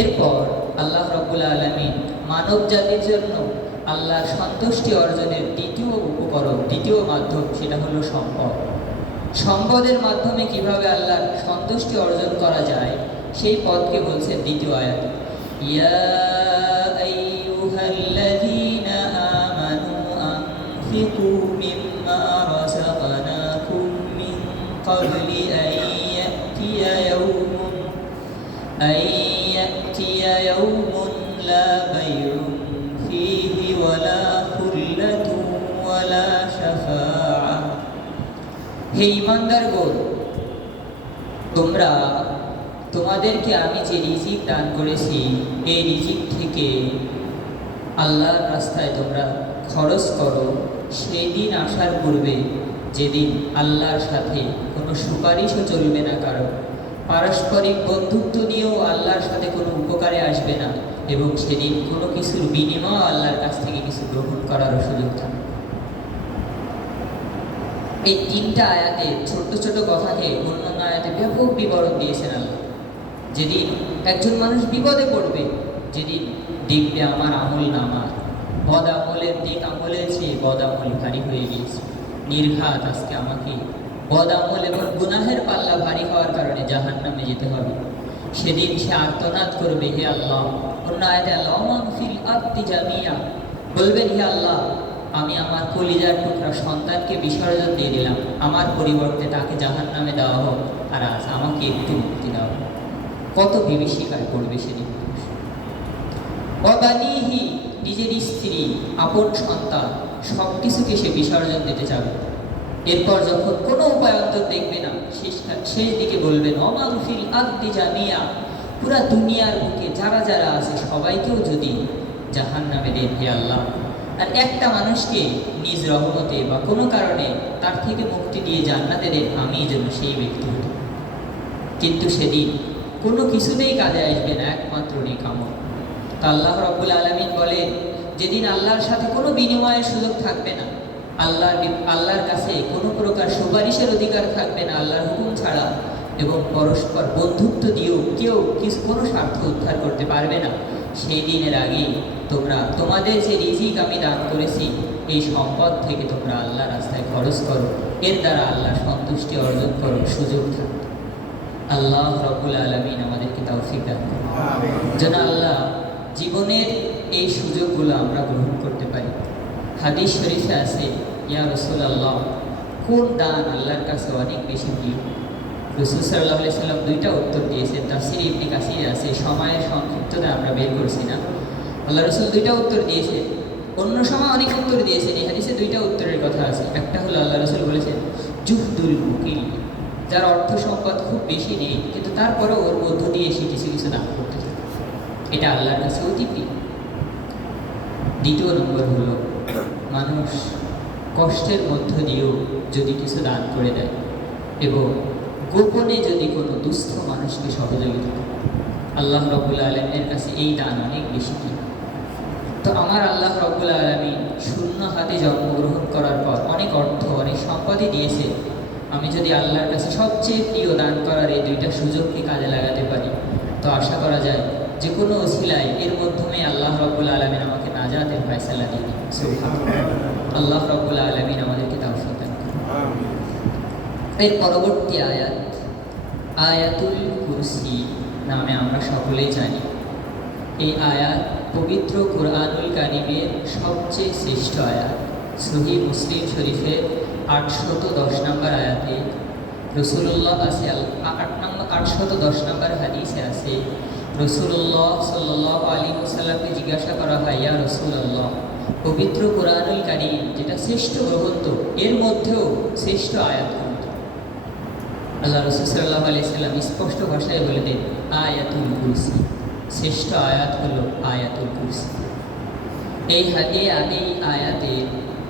এরপর আল্লাহ রাব্বুল আলামিন মানব জাতির জন্য আল্লাহর সন্তুষ্টি অর্জনের দ্বিতীয় উপকরণ, দ্বিতীয় মাধ্যম, সেটা হলো সম্পদ। সম্পদের মাধ্যমে কিভাবে আল্লাহর সন্তুষ্টি অর্জন করা যায় সেই পথকে বলছেন দ্বিতীয় আয়াত, ইয়া আইয়ুহাল্লাযীনা আমানু আনফিকু মিম্মা রাযাকনাকুম মিন ক্বাবলি আন ইয়াতিয়া ইয়াউমুন লা বাইউন ফীহি ওয়ালা খুল্লাতুন ওয়ালা শাফাআহ। হে ঈমানদারগণ, তোমাদেরকে আমি যে রিজিক দান করেছি, এই রিজিক থেকে আল্লাহর রাস্তায় তোমরা খরচ করো। সেই দিন আসার পূর্বে, যেদিন আল্লাহর সাথে কোনো সুপারিশও চলবে না, কারণ পারস্পরিক বন্ধুত্ব নিয়েও আল্লাহর সাথে কোনো উপকারে আসবে না, এবং সেদিন কোনো কিছুর বিনিময় আল্লাহর কাছ থেকে কিছু গ্রহণ করারও সুযোগ থাকবে। এই তিনটা আয়াতে ছোট্ট ছোট কথাকে অন্যান্য আয়াতে ব্যাপক বিবরণ দিয়েছেন আল্লাহ। যেদিন একজন মানুষ বিপদে পড়বে, যেদিন দেখবে আমার আমল নামা বদ আমলের দিক আমলের চেয়ে বদ আমল ভারী হয়ে গিয়েছে, নির্ঘাত আজকে আমাকে বদ আমল এবং গুনাহের পাল্লা ভারী হওয়ার কারণে জাহান্নামে যেতে হবে, সেদিন সে আর্তনাদ করবে, হে আল্লাহ। অন্য আয়াতে আল্লাহ ফিল আরদি জামিয়া বলবেন, হে আল্লাহ, আমি আমার কলিজার টুকরা সন্তানকে বিসর্জন দিয়ে দিলাম, আমার পরিবর্তে তাকে জাহান্নামে দেওয়া হোক, আর আজ আমাকে একটু মুক্তি দেওয়া হোক। কত বিভীষিকায় পড়বে সেদিন। অবানিহি, নিজের স্ত্রী, আপন সন্তান, সব কিছুকে সে বিসর্জন দিতে চাবে। এরপর যখন কোনো উপায়ন্তর দেখবে না, শেষ দিকে বলবেন, ওমান ফিল আরদি জামিয়া, পুরা দুনিয়ার বুকে যারা যারা আছে সবাইকেও যদি জাহান্নামে দেন, হে আল্লাহ, আর একটা মানুষকে নিজ রহমতে বা কোনো কারণে তার থেকে মুক্তি দিয়ে জান্নাতে দেন, আমি যেন সেই ব্যক্তি হই। কিন্তু সেদিন কোনো কিছুতেই কাজে আসবে না, একমাত্র নেক আমল। তা আল্লাহ রাব্বুল আলামিন বলেন, যেদিন আল্লাহর সাথে কোনো বিনিময়ের সুযোগ থাকবে না, আল্লাহর কাছে কোনো প্রকার সুপারিশের অধিকার থাকবে না আল্লাহর হুকুম ছাড়া, এবং পরস্পর বন্ধুত্ব দিয়েও কেউ কোনো স্বার্থ উদ্ধার করতে পারবে না, সেই দিনের আগেই তোমরা তোমাদের যে রিজিক আমি দান করেছি, এই সম্পদ থেকে তোমরা আল্লাহ রাস্তায় খরচ করো, এর দ্বারা আল্লাহ সন্তুষ্টি অর্জন করো, সুযোগ থাকবে। আল্লাহ রাব্বুল আলামিন আমাদেরকে তৌফিক দান করুন, যেন আল্লাহ জীবনের এই সুযোগগুলো আমরা গ্রহণ করতে পারি। হাদিস শরীফে আছে, ইয়া রাসূলুল্লাহ, কোন দান আল্লাহর কাছে অনেক বেশি প্রিয়? রাসূল সাল্লাল্লাহু আলাইহি সাল্লাম দুইটা উত্তর দিয়েছেন। তাফসীর ইবনে কাসির আছে, সময়ের সংক্ষিপ্ততা আমরা বের করছি না। আল্লাহ রাসূল দুইটা উত্তর দিয়েছে। অন্য সময় অনেক উত্তর দিয়েছেন, এই হাদিসে দুইটা উত্তরের কথা আছে। একটা হলো আল্লাহ রসুল বলেছেন জুহদুল মুকিল, যার অর্থ সম্পদ খুব বেশি নেই কিন্তু তারপরেও ওর মধ্য দিয়ে সে কিছু কিছু দান করতে চায়, এটা আল্লাহর কাছে অতি প্রিয়। দ্বিতীয় নম্বর হলো মানুষ কষ্টের মধ্য দিয়েও যদি কিছু দান করে দেয় এবং গোপনে যদি কোনো দুস্থ মানুষকে সহযোগিতা করে, আল্লাহ রব্বুল আলমীর কাছে এই দান অনেক বেশি প্রিয়। তো আমার আল্লাহ রব্বুল আলমীন শূন্য হাতে জন্মগ্রহণ করার পর অনেক অর্থ অনেক সম্পদই দিয়েছে। আমি যদি আল্লাহর কাছে সবচেয়ে প্রিয় দান করার এই দুইটা সুযোগকে কাজে লাগাতে পারি, তো আশা করা যায় যে কোনো ওসিলায় এর মাধ্যমে আল্লাহ রব্বুল আলমিন আমাকে নাজাতের ফয়সালা দিয়ে দিন। আল্লাহ রব্বুল আলমিন আমাদেরকে তৌফিক দান করুন। এর পরবর্তী আয়াত আয়াতুল কুরসি নামে আমরা সকলেই জানি। এই আয়াত পবিত্র কুরআনুল কারীমের সবচেয়ে শ্রেষ্ঠ আয়াত। সহিহ মুসলিম শরীফের 810 নম্বর আয়াতে রসুল্লাহ আছে, 810 নম্বর হাদিসে আছে, রসুল্লাহ সাল্লাল্লাহু আলাইহি ওয়াসাল্লামকে জিজ্ঞাসা করা হয়, ইয়া রাসূলুল্লাহ, পবিত্র কুরআনুল কারীম যেটা শ্রেষ্ঠ গ্রন্থ, এর মধ্যেও শ্রেষ্ঠ আয়াত কোনটি? আল্লাহ রাসূল সাল্লাল্লাহু আলাইহি ওয়াসাল্লাম স্পষ্ট ভাষায় বলে দেন, আয়াতুল কুরসি, শ্রেষ্ঠ আয়াত হলো আয়াতুল কুরসি। এই আয়াতে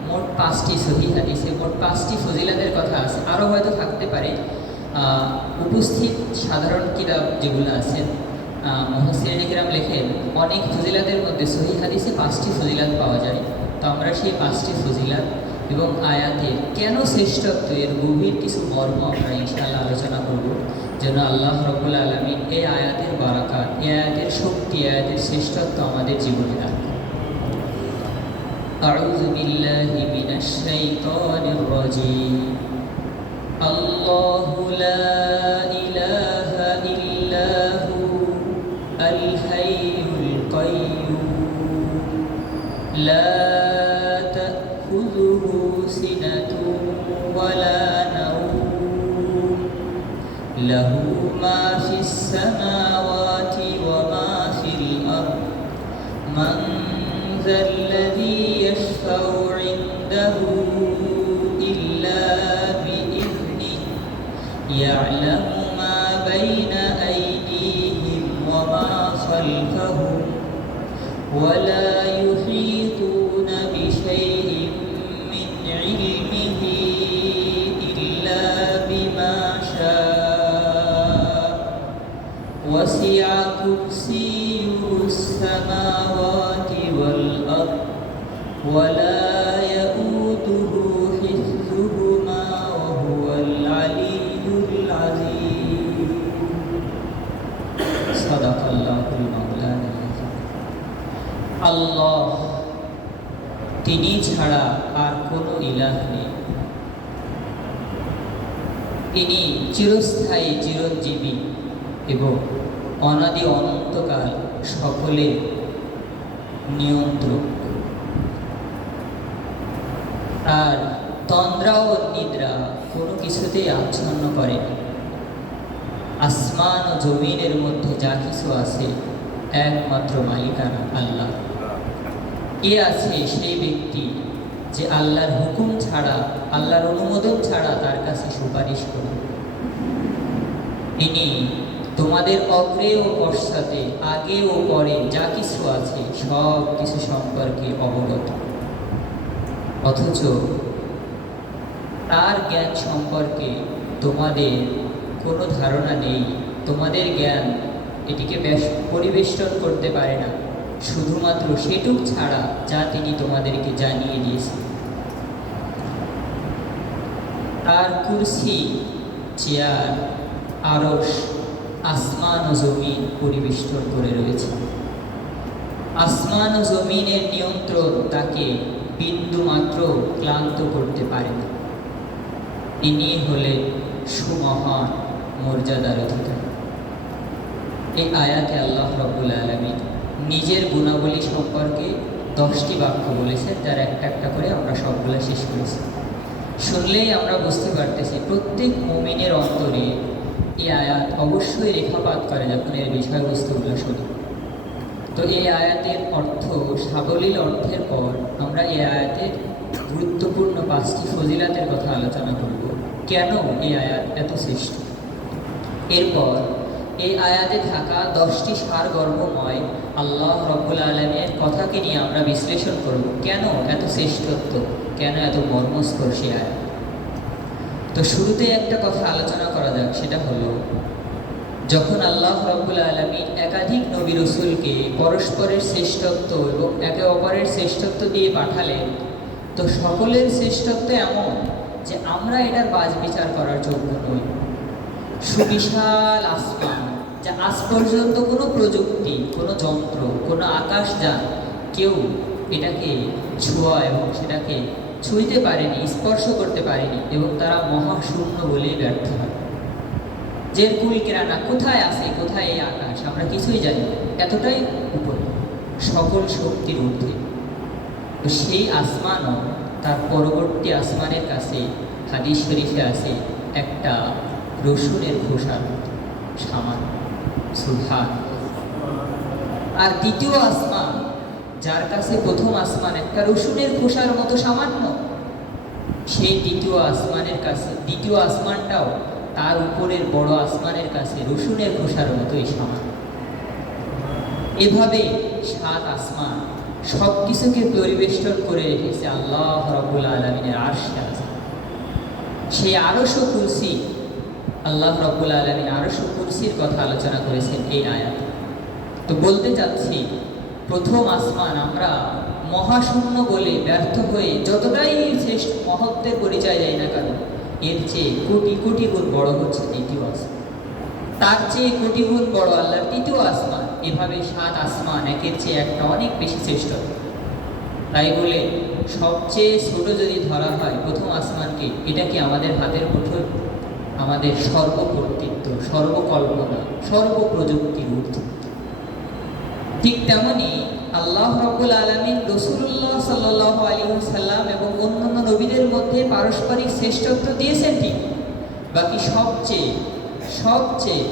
মোট 5টি সহিহ হাদিসে মোট 5টি ফজিলাতের কথা আছে, আরও হয়তো থাকতে পারে। উপস্থিত সাধারণ কিতাব যেগুলো আছে, মুফাসসিরিন কিরাম লেখেন অনেক ফজিলাতের মধ্যে সহিহ হাদিসে 5টি ফজিলাত পাওয়া যায়। তো আমরা সেই 5টি ফজিলাত এবং আয়াতের কেন শ্রেষ্ঠত্ব, এর গভীর কিছু মর্ম আমরা ইনশাআল্লাহ আলোচনা করব, যেন আল্লাহ রব্বুল আলামিন এই আয়াতের বারাকাত, এই আয়াতের শক্তি, আয়াতের শ্রেষ্ঠত্ব আমাদের জীবনে দান করুন। আউযু বিল্লাহি মিনাশ শাইতানির রাজীম। আল্লাহু লা ইলাহা ইল্লা হু আল হাইয়ুল কাইয়্যুম লা তা'খুযুহু সিনাতুন ওয়ালা নাওম লাহু মা ফিস সামাওয়াতি ওয়া মা ফিল আরদ মান যাল্লাযী ইয়াশফাউ ইনদাহু ইল্লা বিইذনিহি ইয়া'লামু মা বাইনা আইদিহিম ওয়া মা খালফাহুম ওয়া লা ইউহীতুনা বিশাইইন মিন ইলমিহি ইল্লা বিমা শাআ ওয়াসি'a কুরসিয়ুহুস সামাওয়াতি ওয়াল আরদ ওয়া লা ইয়াউদুহু হিফযুহুমা ওয়া হুয়াল আলিয়্যুল আযীম। সাদাকাল্লাহুল মাওলানা। আল্লাহ, তিনি ছাড়া আর কোনো ইলাহ নেই। তিনি চিরস্থায়ী, চিরঞ্জীবী এবং অনাদি অনন্তকাল সকলের নিয়ন্ত্রক। আর তন্দ্রা ও নিদ্রা কোনো কিছুতেই আচ্ছন্ন করে না। আসমান ও জমিনের মধ্যে যা কিছু আছে একমাত্র মালিকানা আল্লাহ। কে আছে সেই ব্যক্তি যে আল্লাহর হুকুম ছাড়া, আল্লাহর অনুমোদন ছাড়া তার কাছে সুপারিশ করবে? তিনি তোমাদের অগ্রে ও পশ্চাতে, আগে ও পরে যা কিছু আছে সব কিছু সম্পর্কে অবগত, অথচ তার জ্ঞান সম্পর্কে তোমাদের কোনো ধারণা নেই। তোমাদের জ্ঞান এটিকে পরিবেষ্টন করতে পারে না, শুধুমাত্র সেটুক ছাড়া যা তিনি তোমাদেরকে জানিয়ে দিয়েছেন। তার কুরসি, চেয়ার, আরশ আসমান ও জমিন পরিবেষ্টন করে রয়েছে। আসমান ও জমিনের নিয়ন্ত্রণ তাকে বিন্দুমাত্র ক্লান্ত করতে পারে না। তিনি হলেন সুমহান মর্যাদার অধিকারী। এই আয়াতে আল্লাহ রাব্বুল আলামিন নিজের গুণাবলী সম্পর্কে 10টি বাক্য বলেছেন, যার একটা একটা করে আমরা সবগুলো শেষ করেছি। শুনলেই আমরা বুঝতে পারতেছি প্রত্যেক মুমিনের অন্তরে এই আয়াত অবশ্যই রেখাপাত করে যখন এর বিষয়বস্তুগুলো শুনি। তো এই আয়াতের অর্থ, সাবলীল অর্থের পর আমরা এই আয়াতের গুরুত্বপূর্ণ 5টি ফজিলাতের কথা আলোচনা করব। কেন এই আয়াত এত শ্রেষ্ঠ? এরপর এই আয়াতে থাকা 10টি সারগর্ভময় আল্লাহ রব্বুল আলামিনের কথাকে নিয়ে আমরা বিশ্লেষণ করব। কেন এত শ্রেষ্ঠত্ব, কেন এত মর্মস্পর্শী আয়াত? তো শুরুতে একটা কথা আলোচনা করা যাক, সেটা হলো যখন আল্লাহ রব্বুল আলামিন একাধিক নবী রসুলকে পরস্পরের শ্রেষ্ঠত্ব এবং একে অপরের শ্রেষ্ঠত্ব দিয়ে পাঠালেন, তো সকলের শ্রেষ্ঠত্ব এমন যে আমরা এটার বাজ বিচার করার যোগ্য নই। সুবিশাল আসমান, যা আজ পর্যন্ত কোনো প্রযুক্তি, কোনো যন্ত্র, কোনো আকাশযান কেউ এটাকে ছোঁয়া এবং সেটাকে ছুঁইতে পারেনি, স্পর্শ করতে পারেনি, এবং তারা মহাশূন্য বলেই ব্যর্থ হয়। যে কুল কেরানা কোথায় আছে, কোথায় এই আকাশ, আমরা কিছুই জানি না, এতটাই উপর, সকল শক্তির ঊর্ধ্বে। তো সেই আসমানও তার পরবর্তী আসমানের কাছে হাদিস শরীফে আছে একটা রসুনের খোসার সামান্য, সুবহান। আর দ্বিতীয় আসমান, যার কাছে প্রথম আসমান একটা রসুনের খোসার মতো সামান্য, সেই দ্বিতীয় আসমানের কাছে, দ্বিতীয় আসমানটাও তার উপরের বড় আসমানের কাছে রসুনের খোসার মতোই সামান্য। এভাবে 7 আসমান সব কিছুকে পরিবেষ্টন করে রেখেছে আল্লাহ রব্বুল আলামিনের আরশে আযম। সেই আরশ ও কুরসি, আল্লাহ রব্বুল আলামিন আরশ ও কুরসির কথা আলোচনা করেছেন এই আয়াতে। তো বলতে চাচ্ছি, প্রথম আসমান আমরা মহাশূন্য বলে ব্যর্থ হয়ে যতটাই শ্রেষ্ঠ মহত্বের পরিচয় দেয় না কেন, এর চেয়ে কোটি কোটি গুণ বড় হচ্ছে দ্বিতীয় আসমান, তার চেয়ে কোটি গুণ বড় আল্লাহর তৃতীয় আসমান। এভাবে 7 আসমান একের চেয়ে একটা অনেক বেশি শ্রেষ্ঠ। তাই বলে সবচেয়ে ছোট যদি ধরা হয় প্রথম আসমানকে, এটা কি আমাদের হাতের মুঠোয়? আমাদের সর্বকর্তৃত্ব, সর্বকল্পনা, সর্বপ্রযুক্তির ঊর্ধ্বে। ঠিক তেমনি আল্লাহ রাব্বুল আলামিন রাসূলুল্লাহ সাল্লাল্লাহু আলাইহি ওয়াসাল্লাম এবং অন্যান্য নবীদের মধ্যে পারস্পরিক শ্রেষ্ঠত্ব দিয়েছেন ঠিক, বাকি সবচেয়ে সবচেয়ে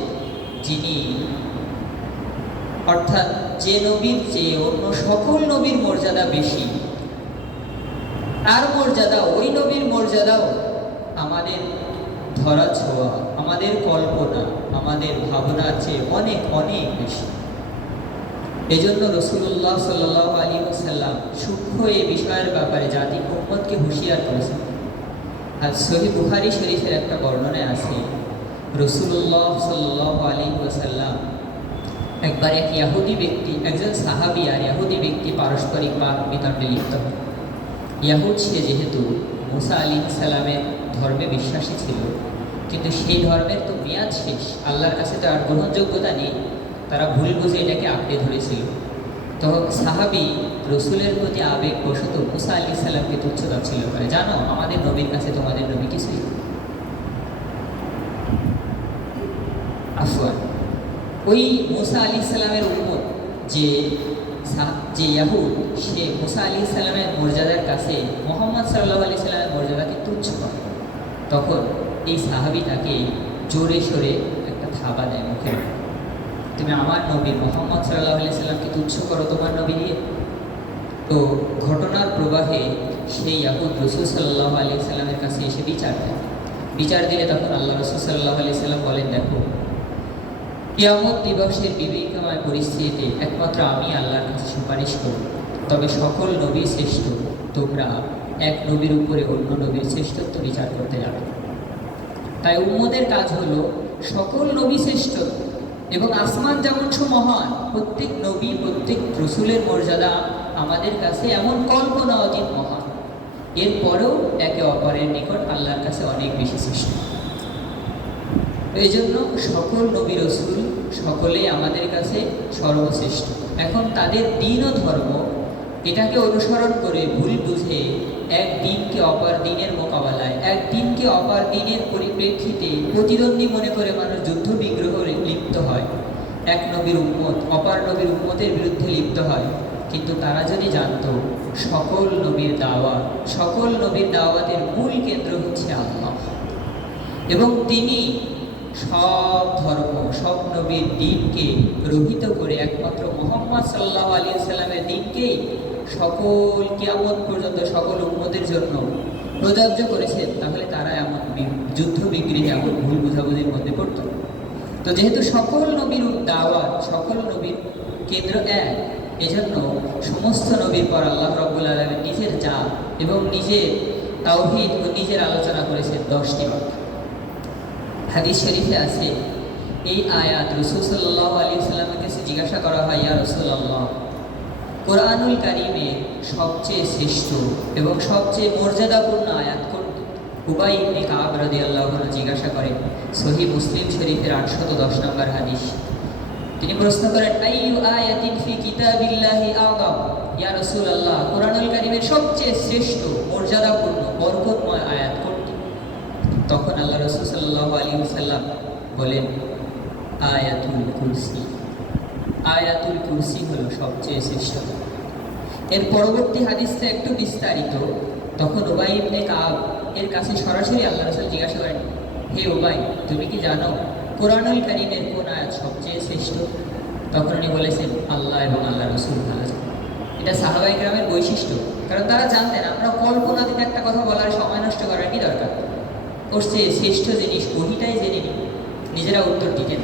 যিনি, অর্থাৎ যে নবীর চেয়ে অন্য সকল নবীর মর্যাদা বেশি, তার মর্যাদা, ওই নবীর মর্যাদাও আমাদের ধরা ছোঁয়া, আমাদের কল্পনা, আমাদের ভাবনার চেয়ে অনেক অনেক বেশি। এজন্য রাসূলুল্লাহ সাল্লাল্লাহু আলাইহি ওয়াসাল্লাম সূক্ষ্ম এই বিষয়ের ব্যাপারে জাতি উম্মতকে হুঁশিয়ার করেছেন। আর সহিহ বুখারী শরীফের একটা বর্ণনায় আছে, রাসূলুল্লাহ সাল্লাল্লাহু আলাইহি ওয়াসাল্লাম একবার এক ইহুদি ব্যক্তি, একজন সাহাবী আর ইহুদি ব্যক্তি পারস্পরিক বাদ বিতণ্ডে লিপ্ত হয়। ইহুদ সে যেহেতু মুসা আলাইহিস সালামের ধর্মে বিশ্বাসী ছিল, কিন্তু সেই ধর্মের তো মেয়াদ শেষ, আল্লাহর কাছে তো আর গ্রহণযোগ্যতা নেই, তারা ভুল বুঝে এটাকে আঁকড়ে ধরেছিল। তো সাহাবী রসুলের প্রতি আবেগবশত মুসা আলাইহিস সালামকে তুচ্ছ তাচ্ছিল্য করে, জানো আমাদের নবীর কাছে তোমাদের নবী কিছুই। আফওয়ান, ওই মুসা আলাইহিস সালামের উম্মত যে ইহুদ, সে মুসা আলাইহিস সালামের মর্যাদার কাছে মুহাম্মদ সাল্লাল্লাহু আলাইহি সাল্লামের মর্যাদাকে তুচ্ছ করে। তখন এই সাহাবী তাকে জোরে সোরে একটা থাবা দেয় মুখে, তুমি আমার নবী মুহাম্মদ সাল্লাল্লাহু আলাইহি সাল্লামকে তুচ্ছ করো তোমার নবী দিয়ে। তো ঘটনার প্রবাহে সেই ইহুদ রাসূল সাল্লাল্লাহু আলাইহি সাল্লামের কাছে এসে বিচার দেয়। বিচার দিলে তখন আল্লাহ রাসূল সাল্লাল্লাহু আলাইহি সাল্লাম বলেন, দেখো কিয়ামত দিবসের বিবেকময় পরিস্থিতিতে একমাত্র আমি আল্লাহর কাছে সুপারিশ করব, তবে সকল নবী শ্রেষ্ঠ, তোমরা এক নবীর উপরে অন্য নবীর শ্রেষ্ঠত্ব বিচার করতে যাবে। তাই উম্মতের কাজ হলো সকল নবী শ্রেষ্ঠ, এবং আসমান যেমন সুমহান, প্রত্যেক নবী প্রত্যেক রসুলের মর্যাদা আমাদের কাছে এমন কল্পনা অতীত মহান, এরপরেও একে অপরের নিকট আল্লাহর কাছে অনেক বেশি শ্রেষ্ঠ। এই জন্য সকল নবী রসুল সকলেই আমাদের কাছে সর্বশ্রেষ্ঠ। এখন তাদের দিন ও ধর্ম এটাকে অনুসরণ করে ভুল বুঝে এক দিনকে অপর দিনের মোকাবেলায়, এক দিনকে অপর দিনের পরিপ্রেক্ষিতে প্রতিদ্বন্দ্বী মনে করে মানুষ যুদ্ধ বিগ্রহ লিপ্ত হয়, এক নবীর উম্মত অপর নবীর উম্মতের বিরুদ্ধে লিপ্ত হয়। কিন্তু তারা যদি জানতো সকল নবীর দাওয়াত, সকল নবীর দাওয়াতের মূল কেন্দ্র হচ্ছে আল্লাহ, এবং তিনি সব ধর্ম, সব নবীর দিনকে রহিত করে একমাত্র মুহাম্মদ সাল্লাল্লাহু আলাইহি সাল্লামের দিনকেই সকল কিয়ামত পর্যন্ত সকল উম্মতের জন্য প্রযোজ্য করেছেন, তাহলে তারা এমন যুদ্ধ বিগ্রহে, এমন ভুল বোঝাবুঝির মধ্যে পড়ত। তো যেহেতু সকল নবীর দাওয়াত, সকল নবীর কেন্দ্র এক, এজন্য সমস্ত নবীর পর আল্লাহ রাব্বুল আলামিন নিজের জাত এবং নিজের তাওহীদ ও নিজের আলোচনা করেছেন 10টি বাক্য। হাদিস শরীফে আছে, এই আয়াত রাসূল সাল্লাল্লাহু আলাইহি ওয়াসাল্লামের কাছে জিজ্ঞাসা করা হয়, ইয়া রাসূলুল্লাহ, কোরআনুল কারীমের সবচেয়ে শ্রেষ্ঠ এবং সবচেয়ে মর্যাদাপূর্ণ আয়াত কোনটি? উবাই ইবনে কাব রাদিয়াল্লাহু আনহু জিজ্ঞাসা করেন। সহিহ মুসলিম শরীফের 810 নম্বর হাদিস। তিনি প্রশ্ন করেন, আইয়ু আয়াতিন ফি কিতাবিল্লাহি আযম, ইয়া রাসূলুল্লাহ, কোরআনুল কারীমের সবচেয়ে শ্রেষ্ঠ, মর্যাদাপূর্ণ, বরকতময় আয়াত কোনটি? তখন আল্লাহ রাসূল সাল্লাল্লাহু আলাইহি ওয়াসাল্লাম বলেন, আয়াতুল কুরসি। আয়াতুল কুরসি হলো সবচেয়ে শ্রেষ্ঠ। এর পরবর্তী হাদিসটা একটু বিস্তারিত। তখন উবাই ইবনে কাব এর কাছে সরাসরি আল্লাহ রাসূল জিজ্ঞাসা করেন, হে উবাই, তুমি কি জানো কোরআনুল কারীমের কোন আয়াত সবচেয়ে শ্রেষ্ঠ? তখন উনি বলেছেন, আল্লাহ এবং আল্লাহ রাসূল ভালো জানেন। এটা সাহাবায়ে কেরামের বৈশিষ্ট্য, কারণ তারা জানতেন আমরা কল্পনাতীত একটা কথা বলার সময় নষ্ট করার কি দরকার, করছে শ্রেষ্ঠ জিনিস ওহিটাই জেনে নিন, নিজেরা উত্তর দিতেন।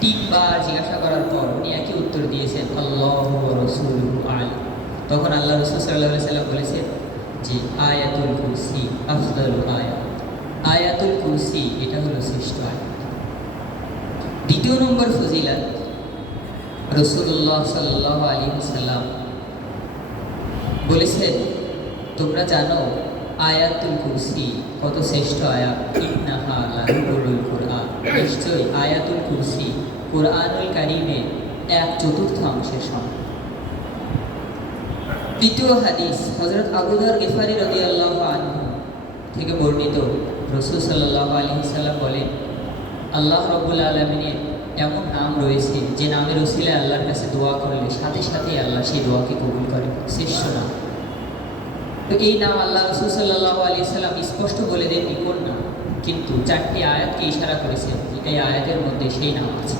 3 বার জিজ্ঞাসা করার পর উনি একই উত্তর দিয়েছেন, আল্লাহু ওয়া রাসূলুহু আ'লাম। তখন আল্লাহ রাসূল সাল্লাল্লাহু আলাইহি সাল্লাম বলেছেন যে আয়াতুল কুরসি আফদালুল আয়াত, আয়াতুল কুরসি এটা হলো শ্রেষ্ঠ আয়াত। দ্বিতীয় নম্বর ফজিলত, রাসূলুল্লাহ সাল্লাল্লাহু আলাইহি ওয়াসাল্লাম বলেছেন, তোমরা জানো আয়াতুল কুরসি কত শ্রেষ্ঠ আয়াত, ইন্নাহা লারুল কুরআন, নিশ্চয়ই আয়াতুল কুরসি কুরআনুল কারীমের 1/4 সমান। তৃতীয় হাদিস, হযরত আবু যর গিফারী রাদিয়াল্লাহু আনহু থেকে বর্ণিত, রাসূল সাল্লাল্লাহু আলাইহি ওয়াসাল্লাম বলেন, আল্লাহ রাব্বুল আলামিনের এমন নাম রয়েছে যে নামের ওসিলায় আল্লাহর কাছে দোয়া করলে সাথে সাথে আল্লাহ সেই দোয়াকে কবুল করে, শ্রেষ্ঠ নাম। তো এই নাম আল্লাহ রাসূল সাল্লাল্লাহু আলাইহি ওয়াসাল্লাম স্পষ্ট বলে দেননি কোন নাম, কিন্তু 4টি আয়াতকে ইশারা করেছেন এই আয়াতের মধ্যে সেই নাম আছে।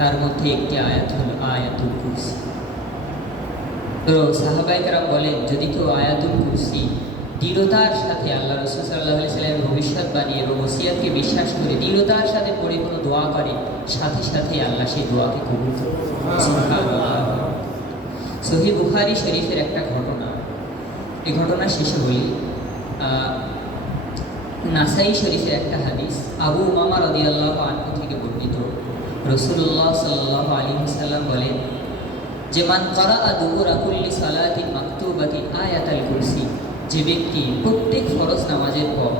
তার মধ্যে একটি আয়াত হলো আয়াতুল কুরসি। তো সাহাবায়ে কেরাম বলেন, যদি কেউ আয়াতুল কুরসি দৃঢ়তার সাথে আল্লাহ রাসূল সাল্লাল্লাহু আলাইহি ওয়াসাল্লামের ভবিষ্যৎবাণী এবং ওসিয়তকে বিশ্বাস করে দৃঢ়তার সাথে পড়ে কোনো দোয়া করে, সাথে সাথে আল্লাহ সেই দোয়াকে কবুল করে। সুবহানাল্লাহ। সহিহ বুখারী শরীফের একটা ঘটনা, এই ঘটনা শেষে বলি। নাসাই শরীফের একটা হাদিস, আবু উমামা রাদিয়াল্লাহু আনহু থেকে বর্ণিত, রাসূলুল্লাহ সাল্লাল্লাহু আলাইহি ওয়াসাল্লাম বলেন যে মান ক্বারাআ দুবুরা কুল্লি সালাতিন মাকতুবাতিন আয়াতুল কুরসি, যে ব্যক্তি প্রত্যেক ফরজ নামাজের পর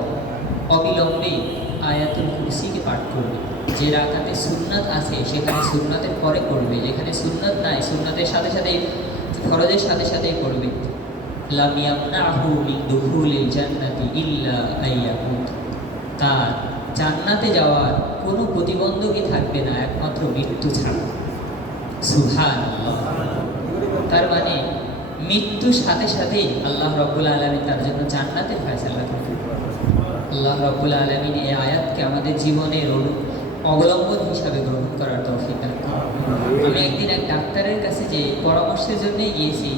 অবিলম্বে আয়াতুল কুরসিকে পাঠ করবে, যে রাকাতে সুন্নাত আছে সেখানে সুন্নাতের পরে পড়বে, যেখানে সুন্নাত নাই সুন্নাতের সাথে সাথে ফরজের সাথে সাথেই পড়বে, লাম ইয়ামনাহু মিন দুখুলিল জান্নাতি ইল্লা আইয়াকুত, তার জান্নাতে যাওয়ার কোনো প্রতিবন্ধকই থাকবে না একমাত্র মৃত্যু ছাড়া। সুবহানাল্লাহ। তার মানে মৃত্যুর সাথে সাথেই আল্লাহ রাব্বুল আলামিন তার জন্য জান্নাতের ফয়সালা করবেন। আল্লাহ রাব্বুল আলামিন এই আয়াতকে আমাদের জীবনের অবলম্বন হিসাবে গ্রহণ করার তৌফিক দান করুন। আমি একদিন এক ডাক্তারের কাছে যে পরামর্শের জন্য গিয়েছি,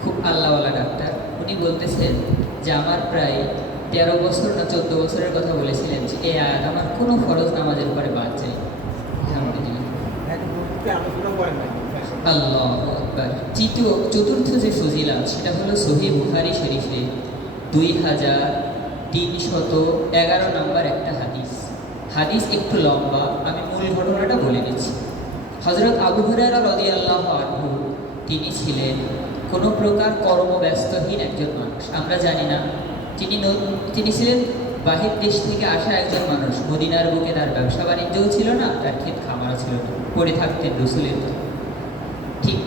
খুব আল্লাহওয়ালা ডাক্তার। উনি বলতেছেন যে আমার প্রায় 13 বছর না 14 বছরের কথা বলেছিলেন যে এই আয়াত আমার কোনো ফরজ নামাজের পরে বাদ যায়। আল্লাহু আকবার। চতুর্থ যে ফজিলত সেটা হলো সহিহ বুখারী শরীফে 2311 নম্বর একটা হাদিস। হাদিস একটু লম্বা, আমি মূল ঘটনাটা বলে দিচ্ছি। হযরত আবু হুরায়রা রাদিয়াল্লাহু আনহু, তিনি ছিলেন কোনো প্রকার কর্মব্যস্তহীন একজন মানুষ। আমরা জানি না, তিনি ছিলেন বাহির দেশ থেকে আসা একজন মানুষ। মদিনার বুকে তার ব্যবসা বাণিজ্যও ছিল না, তার ক্ষেত খামারও ছিল না, পড়ে থাকতেন রসুলের। ঠিক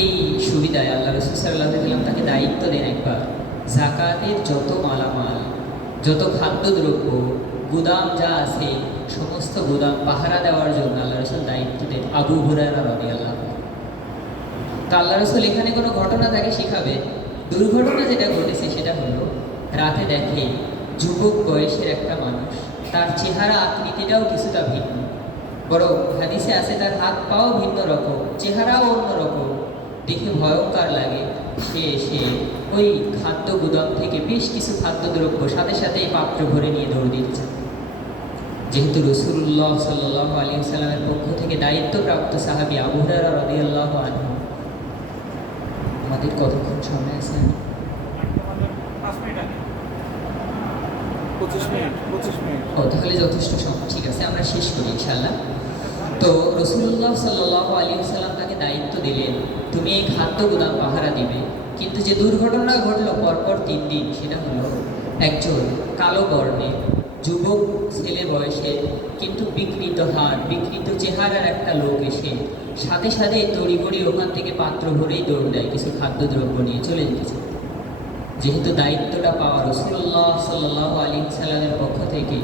এই সুবিধায় আল্লাহ রাসূল সাল্লাল্লাহু আলাইহি ওয়াসাল্লাম তাকে দায়িত্ব দেন একবার যাকাতের যত মালামাল, যত খাদ্যদ্রব্য, গুদাম যা আছে সমস্ত গুদাম পাহারা দেওয়ার জন্য আল্লাহ রাসূল দায়িত্ব দেন আবু হুরায়রা রাদিয়াল্লাহু আনহু। তা আল্লাহ রাসূল এখানে কোনো ঘটনা তাকে শিখাবে। দুর্ঘটনা যেটা ঘটেছে সেটা হলো রাতে দেখে যুবক বয়সের একটা মানুষ তার চেহারা আকৃতিটাও কিছুটা ভিন্ন, বরং হাদিসে আছে তার হাত পাও ভিন্ন রকম, চেহারাও অন্যরকম, দেখে ভয়ঙ্কর লাগে। সে ওই খাদ্য গুদাম থেকে বেশ কিছু খাদ্যদ্রব্য সাথে সাথেই পাত্র ভরে নিয়ে দৌড় দিচ্ছে। যেহেতু রাসূলুল্লাহ সাল্লাল্লাহু আলাইহি ওয়াসাল্লামের পক্ষ থেকে দায়িত্বপ্রাপ্ত সাহাবী আবু হুরায়রা রাদিয়াল্লাহু আনহু, আমাদের কতক্ষণ সময় আছে? 25 মিনিট। ও, তাহলে যথেষ্ট সময়, ঠিক আছে, আমরা শেষ করি ইনশাআল্লাহ। তো রাসূলুল্লাহ সাল্লাল্লাহু আলাইহি ওয়াসাল্লাম তাকে দায়িত্ব দিলেন, তুমি এই খাদ্য গুদাম পাহারা দিবে। কিন্তু যে দুর্ঘটনা ঘটলো পরপর 3 দিন, সেটা হলো একজন কালো বর্ণের যুবক ছেলে বয়সে কিন্তু বিকৃত হাত, বিকৃত চেহারার একটা লোক এসে সাথে সাথে তড়িঘড়ি ওখান থেকে পাত্র ভরেই দৌড় দেয়, কিছু খাদ্যদ্রব্য নিয়ে চলে যেতেছে। যেহেতু দায়িত্বটা পাওয়া রাসূলুল্লাহ সাল্লাল্লাহু আলাইহি ওয়াসাল্লামের পক্ষ থেকে,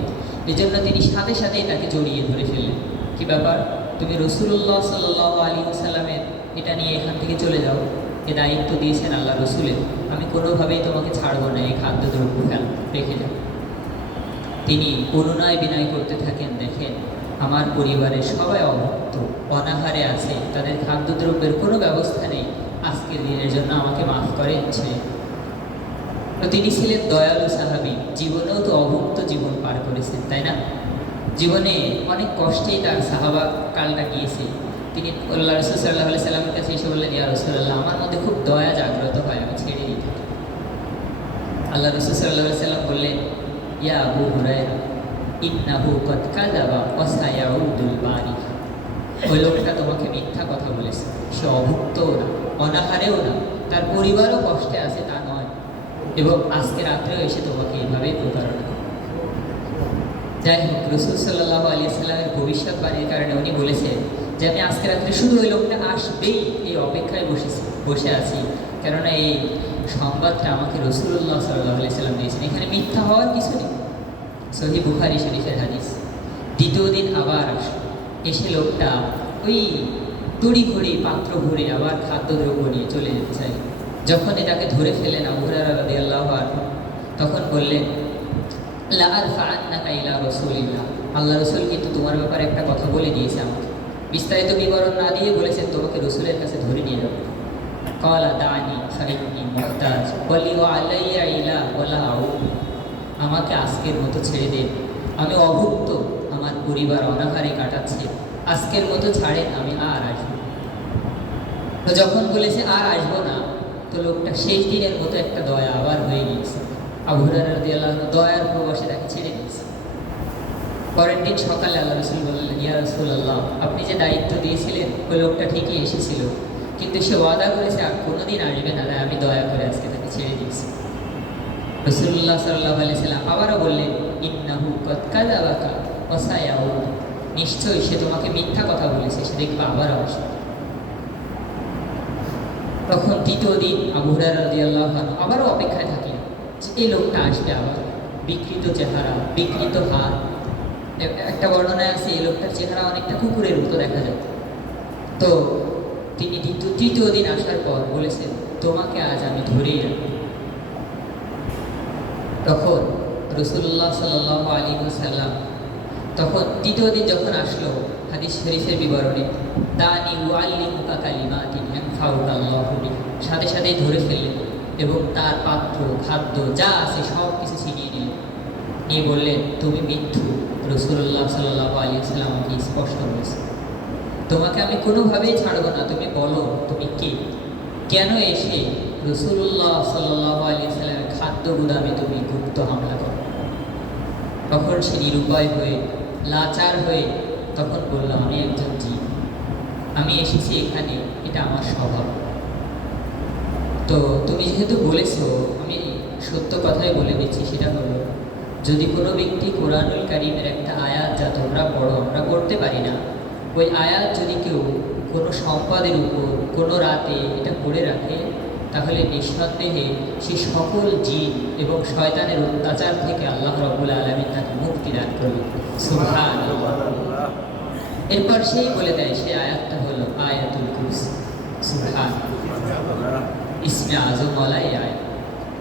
এজন্য তিনি সাথে সাথেই তাকে জড়িয়ে ধরে ফেললেন। কি ব্যাপার, তুমি রাসূলুল্লাহ সাল্লাল্লাহু আলাইহি ওয়াসাল্লামের এটা নিয়ে এখান থেকে চলে যাও, এ দায়িত্ব দিয়েছেন আল্লাহ রসুলের, আমি কোনোভাবেই তোমাকে ছাড়বো না, এই খাদ্যদ্রব্য রেখে যাও। তিনি করুণায় বিনয় করতে থাকেন, দেখেন আমার পরিবারের সবাই অভুক্ত, অনাহারে আছে, তাদের খাদ্যদ্রব্যের কোনো ব্যবস্থা নেই, আজকের দিনের জন্য আমাকে মাফ করেন। তো তিনি ছিলেন দয়ালু সাহাবী, জীবনেও তো অভুক্ত জীবন পার করেছেন, তাই না? জীবনে অনেক কষ্টেই তার সাহাবা কালটা গিয়েছে। তিনি আল্লাহ রাসূল সাল্লাল্লাহু আলাইহি সাল্লামের কাছে এসে বললেন, ইয়া রাসূলুল্লাহ, আমার মধ্যে খুব দয়া জাগ্রত হয়, আমি ছেড়ে দিই। আল্লাহ রাসূল সাল্লাল্লাহু আলাইহি সাল্লাম বললেন, ইয়া আবু হুরায়রা, ইন্নাহু কদ কাযাবা ওয়া সায়াউদুল বারি। ওই লোকটা তোমাকে মিথ্যা কথা বলেছে, সে অভুক্তও না, অনাহারেও না, তার পরিবারও কষ্টে আছে তা নয়, এবং আজকে রাত্রেও এসে তোমাকে এইভাবেই প্রতারণা করে। যাই হোক, রাসূল সাল্লাল্লাহু আলাইহি সাল্লামের ভবিষ্যৎবাণীর কারণে উনি বলেছেন যে আমি আজকে রাত্রে শুধু ওই লোকটা আসবেই এই অপেক্ষায় বসে আছি, কেননা এই সংবাদটা আমাকে রাসূলুল্লাহ সাল্লাল্লাহু আলাইহি সাল্লাম দিয়েছেন, এখানে মিথ্যা হওয়ার কিছু নেই। সহিহ বুখারী শরীফের হাদিস। দ্বিতীয় দিন আবার এসে লোকটা ওই তড়িঘড়ি পাত্র ভরে আবার খাদ্যদ্রব্য নিয়ে চলে যেতে চাই। যখনই তাকে ধরে ফেলেন আবু হুরায়রা রাদিয়াল্লাহু আনহু, তখন বললেন, লা আরফাআন্নাকা ইলা রাসূলিল্লাহ, আল্লাহ রাসূল কিন্তু তোমার ব্যাপারে একটা কথা বলে দিয়েছে আমাকে, বিস্তারিত বিবরণ না দিয়ে বলেছেন তোমাকে রাসূলের কাছে ধরে নিয়ে যাবে। ক্বালা দানি ফাইন্নী মুহতাজ ওয়ালি ওয়া আলাইয়া ইলা ওয়ালা আউদ, আমাকে আজকের মতো ছেড়ে দেন, আমি অভুক্ত, আমার পরিবার অনাহারে কাটাচ্ছে, আজকের মতো ছাড়েন, আমি আর আসবো। তো যখন বলেছে আর আসবো না, তো লোকটা শেষ দিনের মতো একটা দয়া আবার হয়ে গিয়েছে। আবু হুরায়রা রাদিয়াল্লাহু আনহু দয়ার প্রবাসে তাকে ছেড়ে দিয়েছে। পরের দিন সকালে আল্লাহ রাসূল বললেন, ইয়া রাসূলুল্লাহ, আপনি যে দায়িত্ব দিয়েছিলেন ওই লোকটা ঠিকই এসেছিল, কিন্তু সে ওয়াদা করেছে আর কোনোদিন আসবে না, আমি দয়া করে আজকে তাকে ছেড়ে দিয়েছি। রাসূলুল্লাহ সাল্লাল্লাহু আলাইহি সাল্লাম আবারও বললেন, ইন্নাহু কদ কাযাবাকা ওয়া সায়াউদ, নিশ্চয়ই সে তোমাকে মিথ্যা কথা বলেছে, সে দেখবে আবারও আসবে। তখন তৃতীয় দিন আবু হুরায়রা রাদিয়াল্লাহু আনহু আবারও অপেক্ষায় থাকেন যে এই লোকটা আসবে আবার, বিকৃত চেহারা, বিকৃত হাত। একটা বর্ণনায় আছে এই লোকটার চেহারা অনেকটা কুকুরের মতো দেখা যায়। তো তিনি তৃতীয় দিন আসার পর বলেছেন, তোমাকে আজ আমি ধরেই রাখব। তখন রাসূলুল্লাহ সাল্লাল্লাহু আলাইহি ওয়াসাল্লাম তখন তৃতীয় দিন যখন আসলো, হাদিস শরীফের বিবরণে, দানি উআল্লিমুকা কালিমাতিন ইয়ানফাউকা আল্লাহু বিহা, সাথে সাথেই ধরে ফেললেন এবং তার পাত্র, খাদ্য যা আছে সব কিছু ছিনিয়ে নিলেন, নিয়ে বললেন, তুমি মিথ্যু। রাসূলুল্লাহ সাল্লাল্লাহু আলাইহি ওয়াসাল্লাম আমাকে স্পষ্ট বলেছে, তোমাকে আমি কোনোভাবেই ছাড়বো না, তুমি বলো তুমি কে, কেন এসে রাসূলুল্লাহ সাল্লাল্লাহু আলাইহি ওয়াসাল্লামের খাদ্য গুদামে তুমি গুপ্ত হামলা করো। তখন সে নিরুপায় হয়ে, লাচার হয়ে তখন বলল, আমি একজন জিন, আমি এসেছি এখানে, এটা আমার স্বভাব। তো তুমি যেহেতু বলেছো, আমি সত্য কথাই বলে দিচ্ছি, সেটা হলো যদি কোনো ব্যক্তি কোরআনুল কারীমের একটা আয়াত যা তোমরা পড়ো আমরা পড়তে পারি না, ওই আয়াত যদি কেউ কোনো সম্পদের উপর কোনো রাতে এটা পড়ে রাখে, তাহলে নিঃসন্দেহে সে সকল জিন এবং শয়তানের অত্যাচার থেকে আল্লাহ রাব্বুল আলামিন তাকে মুক্তি দান করবে। সুবহানাল্লাহ। এরপর সেই বলে দেয়, সেই আয়াতটা হলো আয়াতুল কুরসি। সুবহানাল্লাহ, ইসমে আযম ওয়ালা এই আয়াত।